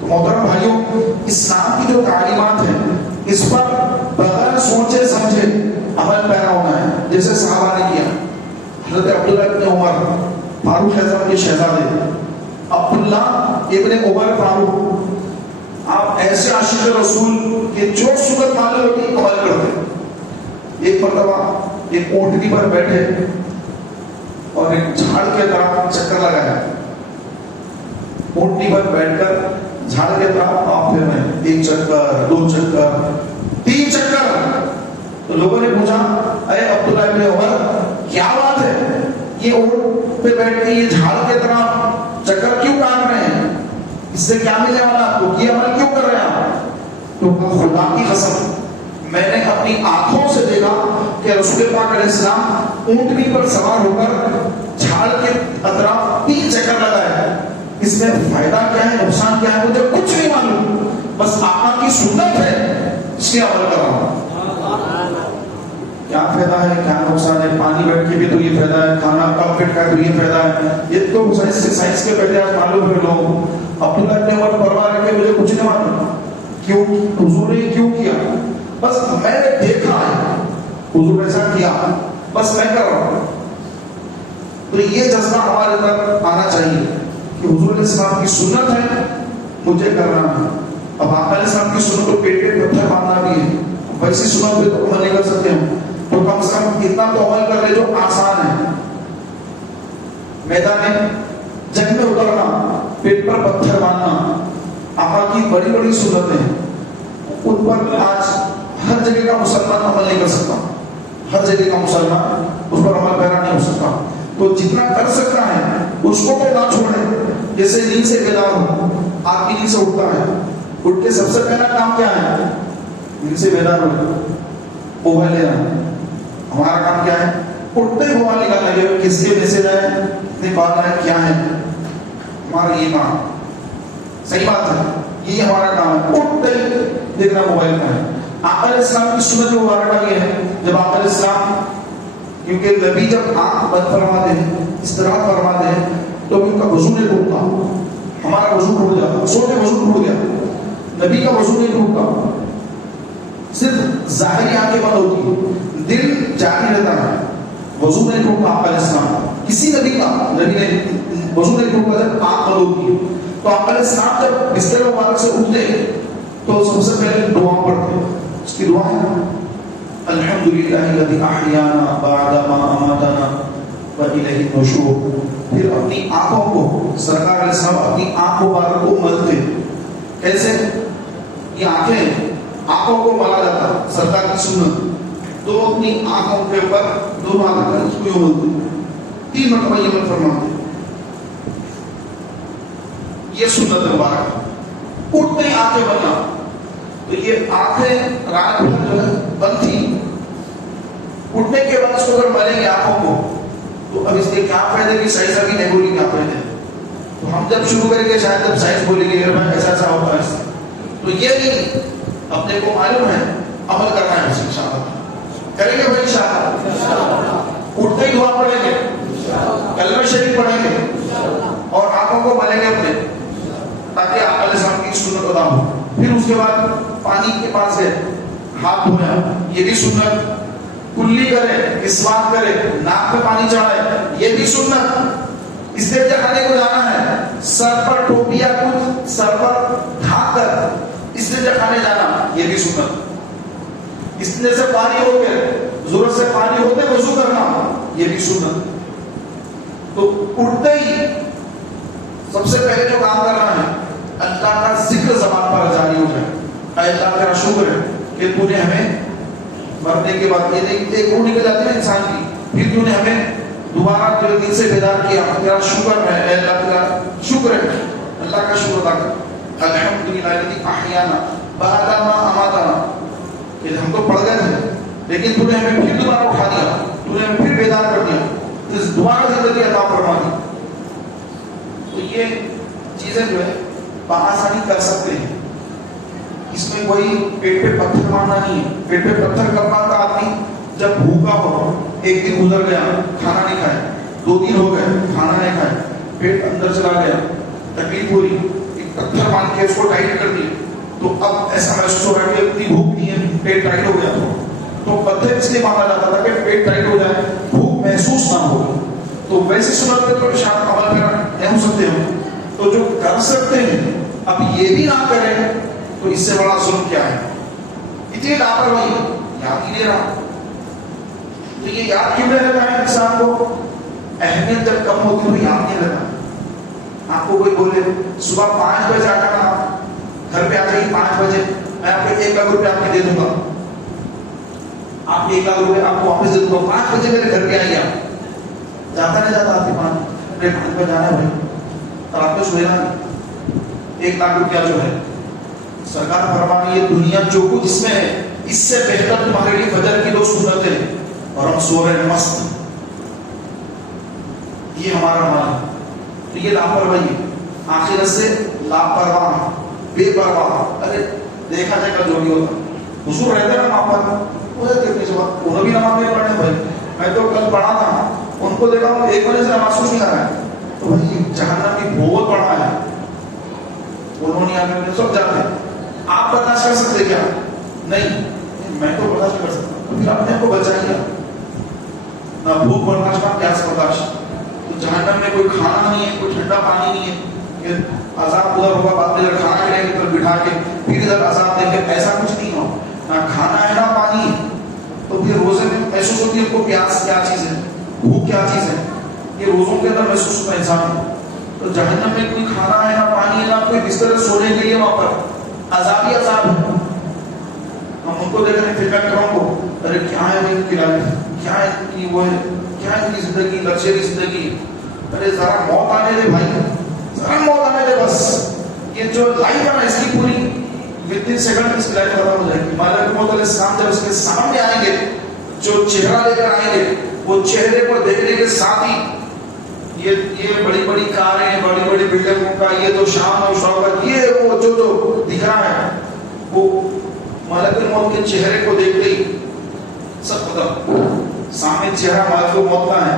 تو محترم بھائیوں, اسلام کی جو تعلیمات ہیں اس پر بغیر سوچے سمجھے عمل پیرا ہونا ہے. جیسے صحابہ نے کیا, حضرت عبداللہ ابن عمر فاروق اعظم کے شہزادے, عبداللہ ابن عمر فاروق, آپ ایسے عاشق رسول کہ جو سنت معلوم ہوتی عمل کرتے. ایک مرتبہ ایک اونٹنی پر بیٹھے اور ایک جھاڑ کے طرف چکر لگایا. اونٹنی پر بیٹھ کر جھاڑ کے طرف آپ پھر رہے, 1 چکر 2 چکر 3 چکر. تو لوگوں نے پوچھا اے عبداللہ ابن عمر کیا بات ہے, یہ اونٹ پہ بیٹھ کے یہ جھاڑ کے طرف چکر کیوں کاٹ رہے ہیں, اس سے کیا ملنے والا آپ کو, یہ عمل کیوں کر رہے ہیں آپ. تو خدا کی قسم میں نے اپنی آنکھوں سے دیکھا کہ رسول پاک علیہ السلام اونٹنی پر سوار ہو کر جھاڑ کے اطراف 3 چکر لگائے. اس میں فائدہ کیا ہے, نقصان کیا ہے, مجھے کچھ نہیں معلوم, بس آقا کی سنت ہے اس لیے عمل کر رہا ہوں. کیا فائدہ ہے, کیا نقصان ہے, پانی بیٹھ کے بھی تو یہ فائدہ ہے, کھانا کب بیٹھ کا تو یہ فائدہ ہے, یہ تو سائنس کے پہلے آج معلوم ہے لوگوں. عبداللہ ابن عمر پرواہ رکھے مجھے کچھ نہیں معلوم, کیوں حضور نے کیوں کیا, بس میں نے دیکھا ہے حضور ایسا کیا, بس میں کر رہا ہوں. تو یہ جذبہ ہمارے اندر آنا چاہیے کہ حضور علیہ السلام کی سنت ہے, مجھے کرنا ہے. اب آپ علیہ السلام کی سنت کو پیٹ پہ پتھر باندھنا بھی ہے, ویسی سنت پہ تو عمل نہیں کر سکتے ہم, تو کم سے کم اتنا تو عمل کر لے جو آسان ہے. میدان جنگ میں اترنا, پیٹ پر پتھر باندھنا, آقا کی بڑی بڑی سنتیں, ان پر آج ہر جگہ کا مسلمان عمل نہیں کر سکتا, ہر جگہ کا مسلمان اس پر عمل پیرا نہیں ہو سکتا. تو جتنا کر سکتا ہے اس کو تو نہ چھوڑے. جیسے نیند سے بیدار ہو, آپ کی نیند سے اٹھتا ہے, اٹھ کے سب سے پہلا کام کیا ہے, نیند سے بیدار ہو موبائل لینا. ہمارا کام کیا ہے, اٹھتے ہی موبائل نکالنا, کہ کس کے میسج ہے, نکالنا ہے, کیا ہے ہمارا یہ کام. صحیح بات ہے, یہ ہمارا کام ہے, اٹھتے ہی دیکھنا موبائل کا ہے. آقا علیہ السلام کی سنت مبارکہ یہ ہے, جب آقا علیہ السلام, کیونکہ نبی جب آنکھ بند فرماتے ہیں, استراحت فرماتے ہیں, تو ان کا وضو نہیں ٹوٹتا, ہمارا وضو ٹوٹ جاتا, سونے وضو ٹوٹ گیا. نبی کا وضو نہیں ٹوٹتا، صرف ظاہری آنکھیں بند ہوتی ہیں، دل جاری رہتا ہے، وضو نہیں ٹوٹتا آپ علیہ السلام کسی نبی کا، نبی نے وضو نہیں ٹوٹتا جب آنکھ بند ہوتی ہے. تو آپ علیہ السلام جب بستر مبارک سے اٹھتے تو سب سے پہلے دعا پڑھتے. اس کی دعا ہے الحمدللہ الذی احیانا بعد ما اماتنا وإلیہ النشور. پھر اپنی آنکھوں کو سرکار علیہ السلام اپنی آنکھ مبارک کو ملتے. کیسے؟ یہ آنکھوں کو ملا جاتا سرکار کی سنت، تو اپنی آنکھوں کے اوپر دونوں ہاتھ رکھ کر اس کو ملتے 3 مرتبہ یہ مت فرماتے. یہ سنت مبارک. اٹھتے ہی آنکھیں بننا، تو یہ آنکھیں رات بھر جو ہے بند تھی، اٹھنے کے بعد اس کو اگر ملیں گے آنکھوں کو تو اب اس کے کیا فائدے بھی سائنس ابھی نہیں بولی کیا فائدے. تو ہم جب شروع کریں گے شاید جب سائنس بولیں گے ایسا ایسا ہوتا ہے. تو یہ نہیں، اپنے کو معلوم ہے عمل کرنا ہے انشاءاللہ. کریں گے بھائی انشاءاللہ. اٹھتے ہی دعا پڑھیں گے، کلمہ شریف پڑھیں گے اور آنکھوں کو ملیں گے اپنے، تاکہ آپ علیہ السلام کی سنت ادا ہو. پھر اس کے بعد پانی کے پاس گئے، ہاتھ دھویا، یہ بھی سنت. کلی کرے، مسواک کرے، ناک میں پانی چڑھائے، یہ بھی سنت. استنجا خانے کو جانا ہے، سر پر ٹوپی یا کچھ سر پر ڈھانپ کر استنجا خانے جانا، یہ بھی سنت. استنجا سے پانی ہو کے ضرورت سے پانی ہوتے وضو کرنا، یہ بھی سنت. تو اٹھتے ہی سب سے پہلے جو کام کرنا ہے اللہ کا ذکر زبان پر جاری ہو جائے. اے اللہ تیرا شکر ہے کہ تو نے ہمیں مرنے کے بعد یہ ایک روح نکل جاتی ہے انسان کی، پھر تو نے ہمیں دوبارہ دل سے بیدار کیا. تیرا شکر ہے اے اللہ، تیرا شکر ہے. اللہ کا شکر ادا کر. الحمدللہ الذی احیانا بعد ما اماتنا. کہ ہم تو پڑ گئے تھے لیکن تو نے ہمیں پھر دوبارہ اٹھا دیا، تو نے ہمیں پھر بیدار کر دیا، اس دوبارہ زندگی عطا فرما دی. تو یہ چیزیں جو ہے بآسانی کر سکتے ہیں. اس میں کوئی پیٹ پہ پتھر مارنا نہیں ہے. پیٹ پہ پتھر کب مارتا آدمی؟ جب بھوکا ہو، ایک دن گزر گیا کھانا نہیں کھائے، 2 دن ہو گئے کھانا نہیں کھائے، پیٹ اندر چلا گیا، تکلیف ہو رہی، ایک پتھر مان کے اس کو ٹائٹ کر دی، تو اب ایسا محسوس ہو رہا ہے کہ اتنی بھوک نہیں ہے، پیٹ ٹائٹ ہو گیا. تو پتھر اس لیے مانا جاتا تھا کہ پیٹ ٹائٹ ہو جائے، بھوک محسوس نہ ہو. تو ویسی صورت میں تو شاید عمل نہیں ہو سکتے ہم. تو جو کر سکتے ہیں اب یہ بھی نہ کریں تو اس سے بڑا ظلم کیا ہے؟ اتنی لاپرواہی، یاد ہی نہیں رہا. تو یہ یاد کیوں نہیں رہتا ہے انسان کو؟ اہمیت جب کم ہوتی تو یاد نہیں رہتا. آپ کو کوئی بولے صبح 5 بجے آ جانا، گھر پہ آ جائیے 5 بجے، میں آپ کو 1 لاکھ روپے آپ کو دے دوں گا، آپ کو 1 لاکھ روپے آپ کو واپس دے دوں گا، 5 بجے میرے گھر پہ آئیے. آپ جاتا نہیں جاتا آپ کے 5 بجے جانا ہے بھائی، اور آپ کو سونا نہیں. 1 لاکھ روپیہ جو ہے سرکار فرمانی یہ دنیا جو کچھ اس میں ہے اس سے بہتر تمہارے لیے فجر کی 2 سنتیں اور ہم سو رہے ہیں مست. یہ ہمارا مال ہے. تو یہ لاپرواہی، آخرت سے لاپرواہ، بے پرواہ. ارے دیکھا جائے گا جو بھی ہوتا، حضور رہتے نا وہاں پر، انہوں بھی نماز نہیں پڑھنے بھائی. میں تو کل پڑھا تھا، ان کو دیکھا ہوں 1 بجے سے نماز نہیں آ رہا ہے. تو بھائی جہنم کی بہت بڑا ہے، انہوں نے آگے سب جاتے. آپ برداشت کر سکتے کیا؟ نہیں، میں تو برداشت کر سکتا. تو پھر اپنے کو بچائیے، نہ بھوک برداشت نہ پیاس برداشت. تو جہنم میں کوئی کھانا نہیں ہے، کوئی ٹھنڈا پانی نہیں ہے کہ عذاب ادھر ہوگا بعد میں کھانا کھلائیں گے ادھر بٹھا کے پھر ادھر عذاب دیں گے، ایسا کچھ نہیں ہو. نہ کھانا ہے نہ پانی ہے. تو پھر روزے میں محسوس ہوتی ہے کو پیاس کیا چیز ہے، بھوک کیا چیز ہے، یہ روزوں کے اندر محسوس ہوتا ہے انسان کو. تو جہنم میں کوئی کھانا ہے نہ پانی ہے نہ کوئی بستر سونے کے لیے، وہاں پر عذاب ہی عذاب ہے. ہم ان کو دیکھ رہے ہیں فلموں کو، ارے کیا ہے بھائی کھلانے، کیا ہے کہ وہ ہے، کیا ہے کی زندگی، لگژری زندگی. ارے ذرا موت آنے دے بھائی، ذرا موت آنے دے بس. یہ جو لائف ہے نا اس کی پوری ودن سیکنڈ اس کی لائف ختم ہو جائے گی. مالک موت علیہ السلام جب اس کے سامنے آئیں گے، جو چہرہ لے کر آئیں گے، وہ چہرے کو دیکھنے کے ساتھ ہی یہ بڑی بڑی کاریں، بڑی بڑی بلڈنگوں کا یہ تو شان اور شوکت، یہ وہ جو دکھ رہا ہے، وہ ملک الموت کے چہرے کو دیکھتے ہی سب ختم. سامنے چہرہ ملک الموت کا ہے،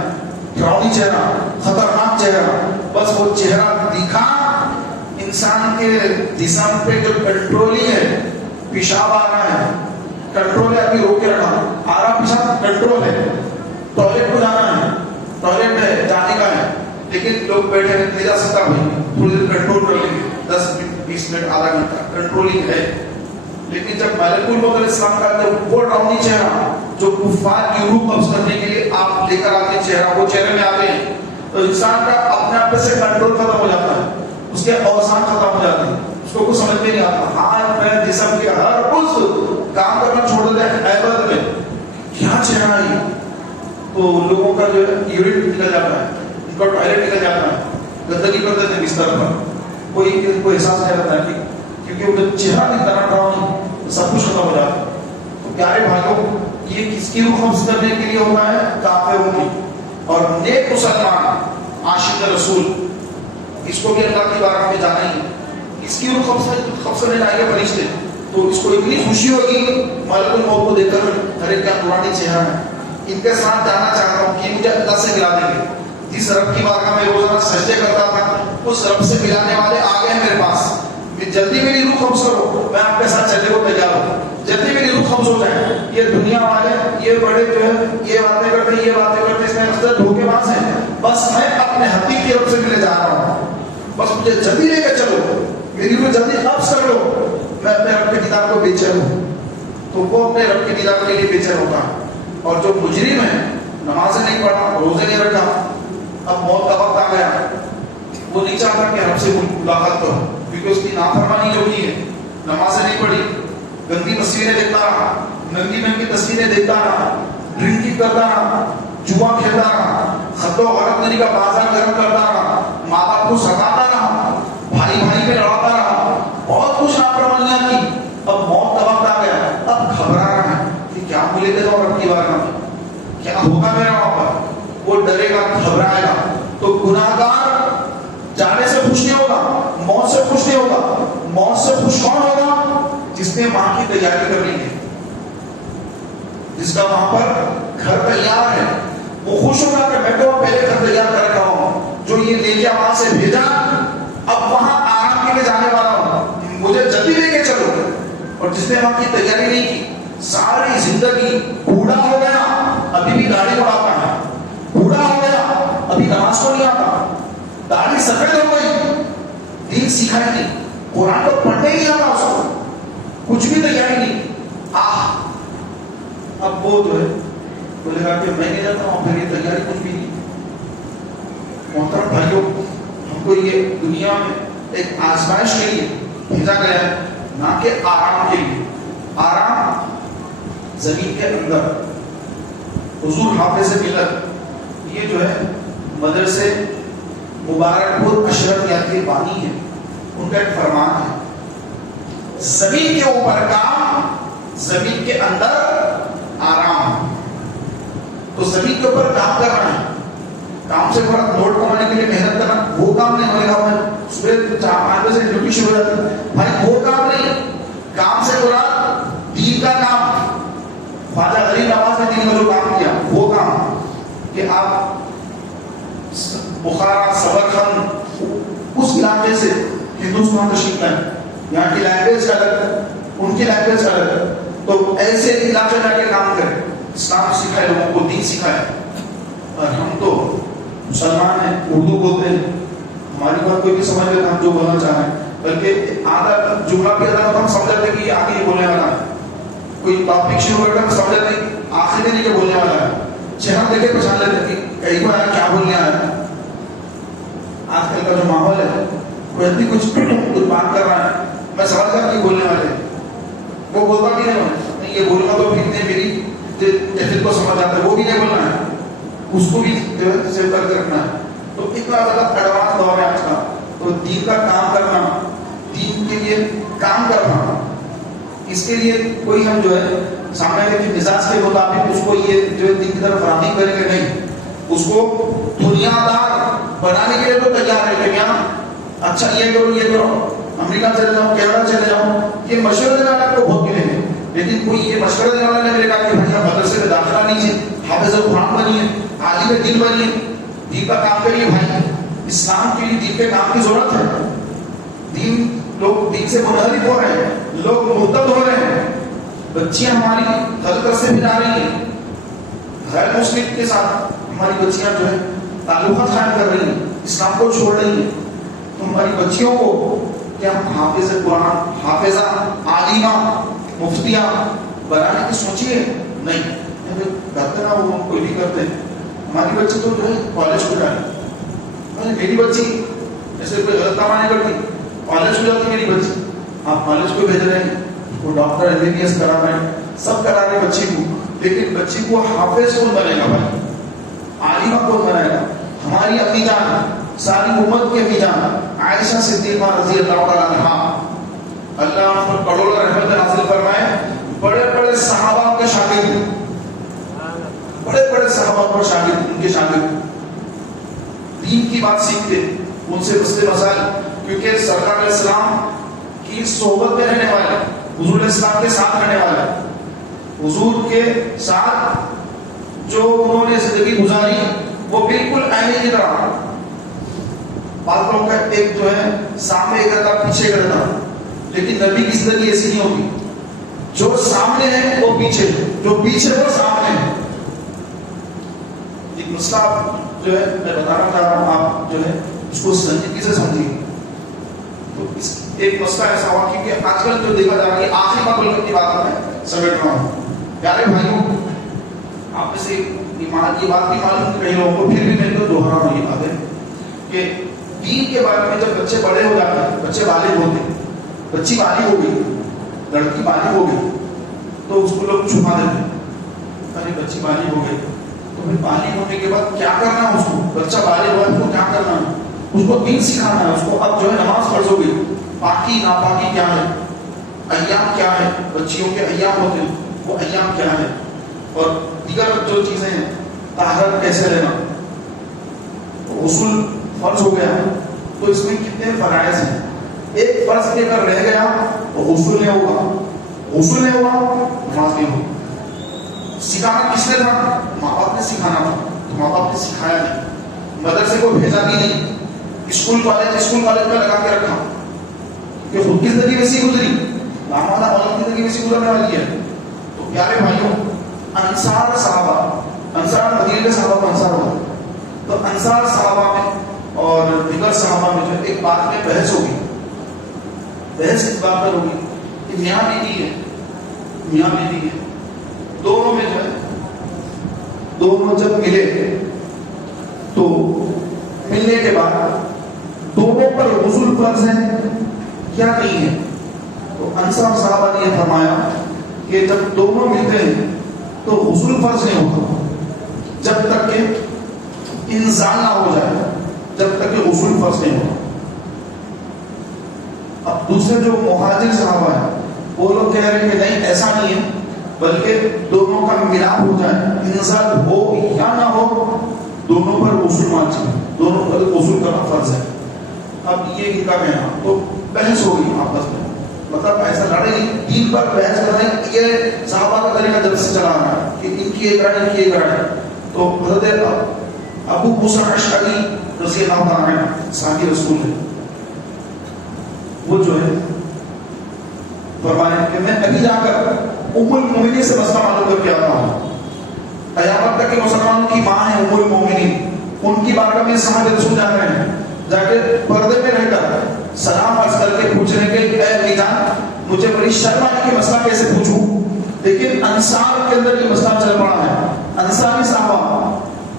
ڈراؤنی چہرہ، خطرناک چہرہ. بس وہ چہرہ دکھا، انسان کے جسم پہ جو کنٹرولنگ ہے، پیشاب آ رہا ہے کنٹرول ہے، ابھی روک کے رکھا، آ رہا پیشاب کنٹرول ہے، ٹوائلٹ کو جانا ہے ٹوائلٹ ہے جانے کا ہے، لیکن لوگ بیٹھے نہیں جا سکتا بھائی، تھوڑی دیر کنٹرول کر لیں گے، 10 20 منٹ آدھا گھنٹہ کنٹرولنگ ہے۔ لیکن جب ملک الموت علیہ السلام کا جب وہ ڈراؤنی چہرہ جو کفار کی روح قبض کرنے کے لیے آپ لے کر آتے ہیں چہرہ، وہ چہرے میں آتے ہیں تو انسان کا اپنے آپ سے کنٹرول ختم ہو جاتا ہے، اس کے اوزان ختم ہو جاتے ہیں، اس کو کچھ سمجھ میں نہیں آتا، ہاتھ پیر جسم کے ہر عضو کام کرنا چھوڑ دیتا ہے عبادت میں، کیا چہرہ ہے، تو لوگوں کا جو ہے یورین نکل جاتا ہے، ان کا ٹوائلٹ نکل جاتا ہے، گندگی کر دیتے ہیں بستر پر، کوئی احساس نہیں رہتا ہے کیونکہ وہ چہرہ کی طرح ڈراؤنی سب کچھ ختم ہو جاتا ہے۔ تو پیارے بھائیوں، یہ کس کی روح قبض کرنے کے لیے ہوتا ہے؟ کافروں کی، اور نیک مسلمان عاشق رسول اس کو بھی اللہ کی بارگاہ میں جانا ہی، اس کی روح قبض کرنے جائیں گے فرشتے، تو اس کو اتنی خوشی ہوگی ملک الموت کو دیکھ کر، ارے کیا نورانی چہرہ ہے، ان کے ساتھ جانا چاہتا ہوں کہ مجھے اللہ سے ملا دیں گے، جس رب کی بارگاہ میں روزانہ سجدے کرتا تھا اس رب سے ملانے والے آ گئے میرے پاس، جلدی میری روح قبض کرو، میں آپ کے ساتھ چلنے کو تیار ہوں، جلدی میری روح قبض ہو جائے۔ یہ دنیا والے یہ بڑے جو ہے یہ باتیں کرتے اس میں اکثر دھوکے باز ہیں، بس میں اپنے حقیقی رب سے ملے جا رہا ہوں، بس مجھے جلدی لے کے چلو، میری روح جلدی قبض کر لو، میں اپنے رب کے دیدار کو بے چین ہوں۔ تو وہ اپنے رب کے دیدار کے لیے بے چین ہوتا ہے۔ اور جو مجرم ہے، نمازیں نہیں پڑھا، روزے نہیں رکھا، اب موت کا وقت آ گیا، وہ نہیں چاہتا کہ رب سے ملاقات کرو، کیونکہ اس کی نافرمانی جو کی ہے، نمازیں نہیں پڑھی، گندی تصویریں دیکھتا رہا، ننگی ننگی تصویریں دیکھتا رہا، ڈرنکنگ کرتا رہا، جوا کھیلتا رہا، خط و غلط نری کا بازار گرم کرتا رہا، ماں باپ کو ستاتا رہا، بھائی بھائی میں لڑاتا رہا، بہت کچھ نافرمانیاں کی، اب موت کا وقت آ گیا، اب گھبرا رہا ہے کہ کیا ملے گا رب کی بارگاہ میں، کیا ہوگا میرا وہاں پر، وہ ڈرے گا، گھبرائے گا۔ تو گناہ گار جانے سے خوش نہیں ہوگا، موت سے خوش نہیں ہوگا، موت سے خوش کون ہوگا؟ جس نے ماں کی تیاری کر لی ہے، جس کا وہاں پر گھر تیار ہے، وہ خوش ہوگا کہ میں تو پہلے گھر تیار کر رہا ہوں، جو یہ لے کے وہاں سے بھیجا، اب وہاں آرام کے لیے جانے والا ہوں، مجھے جلدی لے کے چلو۔ اور جس نے وہاں کی تیاری نہیں کی، ساری زندگی بوڑھا ہو گیا، ابھی بھی داڑھی اڑاتا ہے، بوڑھا ہو گیا، ابھی نماز کو نہیں آتا، داڑھی سفید ہو گئی، دین سیکھا ہی نہیں، قرآن کو پڑھنے ہی آتا اس کو، کچھ بھی تیاری نہیں، اب وہ جو ہے بولے گا کہ میں نہیں جاتا ہوں، پھر یہ تیاری کچھ بھی نہیں۔ محترم بھائیوں، ہم کو یہ دنیا میں ایک آزمائش کے لیے بھیجا گیا ہے، نہ کہ آرام کے لیے۔ آرام زمین کے اندر، حضور حافظ ملت یہ جو ہے مدرسے مبارک پور اشرفیات کے بانی ہے، ان کا ایک فرمان ہے، زمین کے اوپر کام، زمین کے اندر آرام۔ تو زمین کے اوپر کام کرنا ہے، کام سے تھوڑا نوٹ کمانے کے لیے محنت کرنا، وہ کام نہیں ہوئے گا، میں صبح 4-5 بجے سے ڈیوٹی شروع ہو جاتی ہے بھائی، وہ کام نہیں، کام سے تھوڑا دین کا کام، خواجہ غریب نواز نے دین کا جو کام کیا وہ کام، کہ آپ بخارا سبرخند اس علاقے سے ہندوستان تشریف لائیں، یہاں کی لینگویج کا الگ ہے، ان کی لینگویج کا الگ ہے، تو ایسے علاقے جا کے کام کریں، اسلام سکھائے، لوگوں کو دین سکھائے۔ اور ہم تو مسلمان ہیں، اردو بولتے ہیں، ہماری بات کوئی بھی سمجھ لیتا ہم جو بولنا چاہ رہے ہیں، بلکہ آدھا جملہ بھی آدھا ہم سمجھ جاتے کہ آگے یہ بولنے والا ہے، کوئی ٹاپک شروع کرتا ہے سمجھ جاتے آخر میں نہیں کہ بولنے والا ہے، چہرہ دیکھ کے پہچان لیتے کہ کئی کو آیا کیا بولنے آیا ہے۔ آج کل کا جو ماحول ہے، کوئی اتنی کچھ بات کر رہا ہے، میں سمجھ گیا کہ بولنے والے، وہ بولتا بھی نہیں، یہ بولوں گا تو پھر میری جیسے کو سمجھ آتا ہے، وہ بھی نہیں بولنا ہے، اس کو بھی سیو کر کے رکھنا ہے۔ تو اتنا زیادہ ایڈوانس دور ہے آج کا، تو دین کا کام کرنا، دین کے لیے کام کرنا، اس کے لیے کوئی ہم جو ہے سامنے کے مزاج کے مطابق اس کو یہ جو دین کی طرف راغب کریں گے نہیں، اس کو دنیا دار بنانے کے لیے تو تیار ہے کہ یہاں اچھا یہ کرو یہ کرو، امریکہ چلے جاؤ، کینیڈا چلے جاؤ، یہ مشورے دینے والے کو بہت ملیں گے، لیکن کوئی یہ مشورہ دینے والا نے میرے کہا کہ بھائی مدرسے میں داخلہ نہیں ہے، حافظ قرآن بنیے، عالم دین بنیے، دین کا کام کریے، بھائی اسلام کے لیے دین کے کام کی ضرورت ہے۔ لوگ دین سے منحرف ہو رہے ہیں، لوگ مرتد ہو رہے ہیں، بچیاں ہماری غلط راستے پہ جا رہی ہیں، غیر مسلم کے ساتھ ہماری بچیاں جو ہے تعلقات قائم کر رہی ہیں، اسلام کو چھوڑ رہی ہیں. تو ہماری بچیوں کو کیا حافظ قرآن، حافظہ، عالمہ، مفتیہ بنانے کی سوچیے؟ نہیں کرتے نا، وہ کوئی نہیں کرتے. ہماری بچی تو جو ہے کالج کو جائے، میری بچی ایسے کوئی غلط کام نہیں کرتی، کالج کو جاتی میری بچی. آپ کالج کو بھیج رہے ہیں، وہ ڈاکٹر MBBS کرا رہے ہیں، سب کرا رہے ہیں بچی کو، لیکن بچی کو حافظ کون بنے گا بھائی؟ عالمہ کون بنائے گا؟ ہماری امی جان، ساری امت کی امی جان عائشہ صدیقہ رضی اللہ تعالیٰ عنہا، اللہ ان پر کروڑوں رحمت نازل فرمائے، بڑے بڑے صحابہ کے شاگرد، بڑے بڑے صحابہ پر شاگرد، ان کے شاگرد دین کی بات سیکھتے، ان سے مسئلے مسائل، کیونکہ سرکار علیہ السلام کی صحبت میں رہنے والے، حضور علیہ السلام کے ساتھ رہنے والے، حضور کے ساتھ جو انہوں نے زندگی گزاری وہ بالکل ایسے کی طرح. بعض لوگوں کا ایک جو ہے سامنے ایک رہتا پیچھے ایک رہتا، لیکن نبی کی زندگی ایسی نہیں ہوتی. جو سامنے ہے وہ پیچھے، جو پیچھے وہ سامنے ہے. ایک مسئلہ جو ہے میں بتانا چاہ رہا ہوں، آپ جو ہے اس کو سنجیدگی سے سمجھیے. تو ایک مسئلہ ایسا ہوا، کیونکہ آج کل جو دیکھا جا رہا ہے، آخری بات کی بات میں سمیٹ رہا ہوں. پیارے بھائیوں، آپ میں سے یہ بات بھی معلوم کئی لوگوں کو، پھر بھی میں تو دوہرا رہا ہوں یہ بات ہے کہ دین کے بارے میں جب بچے بڑے ہو جاتے ہیں، بچے بالغ ہوتے ہیں، بچی بالغ ہو گئی، لڑکی بالغ ہو گئی، تو اس کو لوگ چھپا دیتے ہیں. ارے بچی بالغ ہو گئی تو پھر بالغ ہونے کے بعد کیا کرنا ہے؟ اس کو بچہ بالغ ہوا ہے، اس کو کیا کرنا ہے؟ اس کو دین سکھانا ہے. اس کو اب جو ہے نماز فرض ہو گئی، پاکی ناپاکی کیا ہے، ایام کیا ہے، بچیوں کے ایام ہوتے ہیں وہ ایام کیا ہے، اور دیگر جو چیزیں ہیں، طہارت کیسے لینا، غسل فرض ہو گیا. تو اس میں کتنے فرائض ہیں؟ ایک فرض کے اگر رہ گیا تو غسل نہیں ہوگا، غسل نہیں ہوا نماز نہیں ہوگی. سکھانا کس نے تھا؟ ماں باپ نے سکھانا تھا. تو ماں باپ نے سکھایا نہیں، مدرسے کو بھیجا بھی نہیں، اسکول کالج میں لگا کے رکھا کہ خود کی زندگی ویسی گزری، دامادہ اولاد کی زندگی ویسی گزرنے والی ہے. تو پیارے بھائیوں، انصار صحابہ، انصار مدینے کے صحابہ کو انصار ہوگا، تو انصار صحابہ میں اور دیگر صحابہ میں جو ایک بات میں بحث ہوگی. بحث اس بات پر ہوگی کہ میاں بیوی ہے، دونوں میں جو ہے، دونوں جب ملے تو ملنے کے بعد دونوں پر غسل فرض ہے کیا نہیں ہے؟ تو انصار صحابہ نے یہ فرمایا کہ جب دونوں ملتے ہیں تو غسل فرض نہیں ہوتا جب تک کہ انزال نہ ہو جائے، جب تک کہ غسل فرض نہیں ہوتا. اب دوسرے جو مہاجر صحابہ ہیں وہ لوگ کہہ رہے ہیں کہ نہیں، ایسا نہیں ہے، بلکہ دونوں کا ملاپ ہو جائے، انزال ہو یا نہ ہو، دونوں پر غسل واجب، دونوں پر غسل کرنا فرض ہے. اب یہ ان کا کہنا، تو بحث ہوگی آپس میں، مطلب ایسا لڑے دین پر بحث کر رہے ہیں. یہ صحابہ کا طریقہ جب سے چلا رہا ہے کہ ان کی ایک رائے، ان کی ایک رائے. تو حضرت ابو موسیٰ اشعری رضی اللہ تعالیٰ عنہ صحابی رسول ہے، وہ جو ہے فرمایا کہ میں ابھی جا کر ام المؤمنین سے مسئلہ معلوم کر کے آتا ہوں. قیامت تک کے مسلمانوں کی ماں ہے ام المؤمنین، ان کی بارگاہ میں صحابہ رسول جا رہے ہیں، جا کے پردے میں رہ کر سلام عرض کر کے پوچھ رہے کہ اے امی جان، مجھے بڑی شرم آئی کہ مسئلہ کیسے پوچھوں. لیکن انصار کے اندر یہ مسئلہ چل پڑا ہے، انصاری صحابہ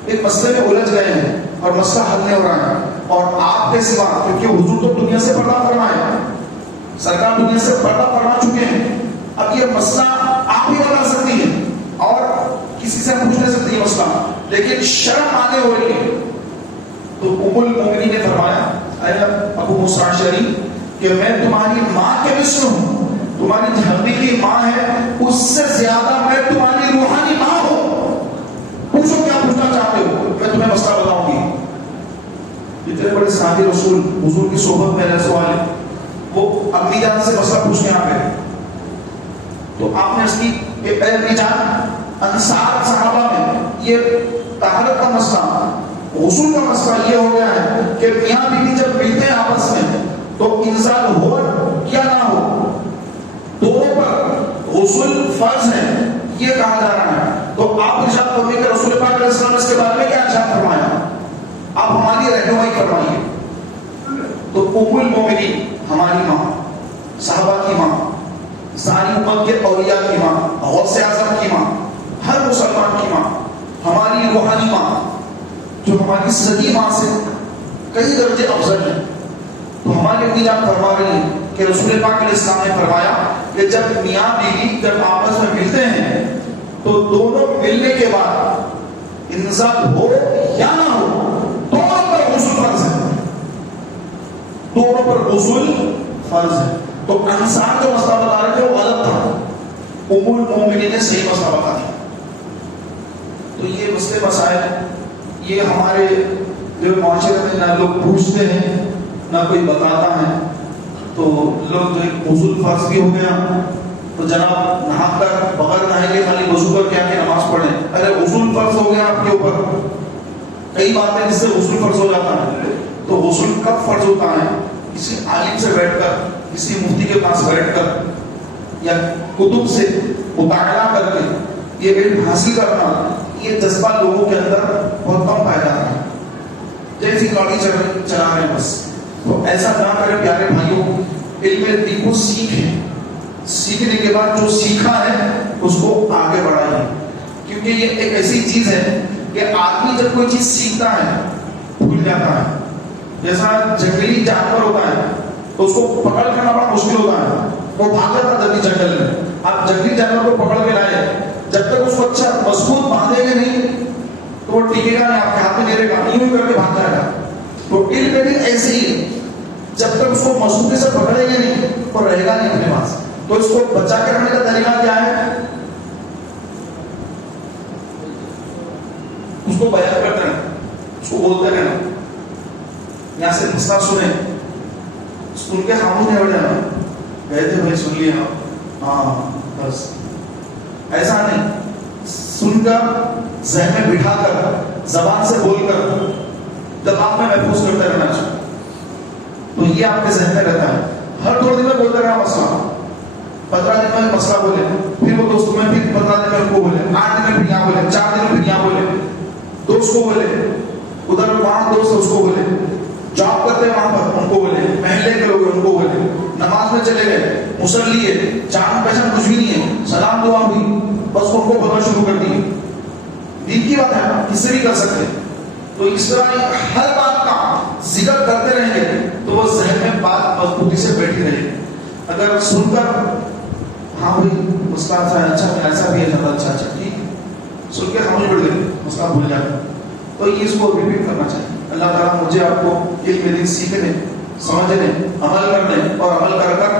ایک مسئلے میں الجھ گئے ہیں اور مسئلہ حل نہیں ہو رہا ہے. اور آپ کے سوا، کیونکہ حضور تو دنیا سے پردہ فرمائے، سرکار دنیا سے پردہ فرما چکے ہیں، اب یہ مسئلہ آپ ہی بتا سکتی ہیں اور کسی سے پوچھ نہیں سکتی یہ مسئلہ، لیکن شرم آگے ہو رہی ہے. تو ام المؤمنین نے فرمایا اے ابو موسیٰ اشعری کہ میں تمہاری ماں کے مثل ہوں، تمہاری حقیقی ماں ہے، اس سے زیادہ میں تمہاری روحانی ماں ہوں، پوچھو کیا پوچھنا چاہتے ہو، میں تمہیں مسئلہ بتاؤں گی. اتنے بڑے صحابی رسول حضور کی صحبت میں رہنے والے، وہ امی جان سے مسئلہ پوچھنے آ گئے. تو آپ نے اس کی کہ اے امی جان، انصار صحابہ میں یہ طہارت کا مسئلہ، غسل کا مسئلہ یہ ہو گیا ہے کہ میاں بیوی جب ملتے ہیں آپس میں تو انزال فرض ہے یہ کہا جا رہا ہے. تو آپ ارشاد فرمائیے کہ رسول پاک علیہ السلام نے اس کے بارے میں کیا ارشاد فرمایا؟ آپ ہماری رہنمائی فرمائیے. تو ام المومنین ہماری ماں، صحابہ کی ماں، ساری امت کے اولیاء کی ماں، غوث اعظم کی ماں، ہر مسلمان کی ماں، ہماری روحانی ماں جو ہماری سگی ماں سے کئی درجے افضل ہیں. تو ہماری امی جان فرما رہی ہیں کہ رسول پاک علیہ السلام نے فرمایا کہ جب میاں بیوی جب آپس میں ملتے ہیں تو دونوں ملنے کے بعد انزال ہو یا نہ ہو دونوں پر غسل فرض ہے. دونوں پر غسل فرض ہے. تو انصار جو مسئلہ بتا رہے تھے وہ غلط تھا. ام المومنین نے صحیح مسئلہ بتا دیا. تو یہ مسئلے مسائل یہ ہمارے جو معاشرے میں نہ لوگ پوچھتے ہیں نہ کوئی بتاتا ہے. تو لوگ جو ایک غسل فرض بھی ہو گیا تو جناب نہا کر بغیر نہائے کے خالی وضو کر کے آ کے نماز پڑھیں. ارے غسل فرض ہو گیا آپ کے اوپر. کئی باتیں جس سے غسل فرض ہو جاتا ہے. تو غسل کب فرض ہوتا ہے؟ کسی عالم سے بیٹھ کر، کسی مفتی کے پاس بیٹھ کر یا کتب سے مطالعہ کر کے یہ علم حاصل کرنا، یہ جذبہ لوگوں کے اندر بہت کم پایا جاتا ہے. جیسی گاڑی چلا رہے ہیں بس. تو ایسا نہ کریں پیارے بھائیوں. علم دین کو سیکھیں. سیکھنے کے بعد جو سیکھا ہے اس کو آگے بڑھائیں. کیونکہ یہ ایک ایسی چیز ہے کہ آدمی جب کوئی چیز سیکھتا ہے بھول جاتا ہے. جیسا جنگلی جانور ہوتا ہے تو اس کو پکڑ کرنا بڑا مشکل ہوتا ہے. وہ بھاگ جاتا ہے جلدی جنگل میں. آپ جنگلی جانور کو پکڑ کے لائے، جب تک اس کو اچھا مضبوط باندھیں گے نہیں تو وہ ٹکے گا نہیں، آپ کے ہاتھ میں دے گا، یوں ہی کر کے بھاگ جائے گا. تو علم بھی ایسے ہی، جب تک اس کو مضبوطی سے پکڑیں گے نہیں تو رہے گا نہیں اپنے پاس. تو اس کو بچا کے رکھنے کا طریقہ کیا ہے؟ اس کو بیان کرتے رہنا، اس کو بولتے رہنا. یہاں سے مسئلہ سنیں، ان کے خاموش نہیں ہو جانا. کہتے بھائی سن لیا، ہاں بس. ایسا نہیں، سن کر ذہن میں بٹھا کر زبان سے بول کر دماغ میں محفوظ کرتے رہنا چاہیے. تو یہ آپ کے ذہن میں رہتا ہے. ہر تھوڑے دن میں بولتے رہنا مسئلہ. 15 دن میں مسئلہ بولے، پھر وہ دوستوں میں پھر 15 دن میں ان کو بولے، 8 دن میں پھر یہاں بولے، 4 دن میں پھر یہاں بولے، دوست کو بولے، ادھر وہاں دوست اس کو بولے، جاب کرتے ہیں وہاں پر ان کو بولے، محلے کے لوگ ان کو بولے، نماز میں چلے گئے، مصلی ہے، جان پہچان کچھ بھی نہیں ہے، سلام دعا بھی بس ان کو بولنا شروع کر دی. دین کی بات ہے، کس سے بھی کر سکتے. تو اس طرح ہر بات کا ذکر کرتے رہیں گے تو وہ ذہن میں بات مضبوطی سے بیٹھی رہے گی. اگر سن کر ہاں بھائی مسئلہ اچھا ایسا بھی ہے، اچھا اچھا ٹھیک، سن کے خاموش بیٹھ گئے، مسئلہ بھول جاتا. تو یہ اس کو ریپیٹ کرنا چاہیے. اللہ تعالیٰ مجھے آپ کو علم دین سیکھنے، سمجھنے، عمل کرنے اور عمل کر کر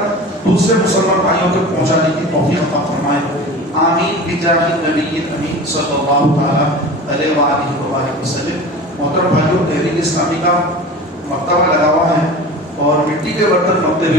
دوسرے مسلمان بھائیوں تک پہنچانے کی توفیق عطا فرمائے. آمین بجاہ نبی امین صلی اللہ تعالیٰ علیہ وآلہ وسلم. محترم بھائیوں، تحریک اسلامی کا مکتبہ لگا ہوا ہے اور مٹی کے برتن مکتبے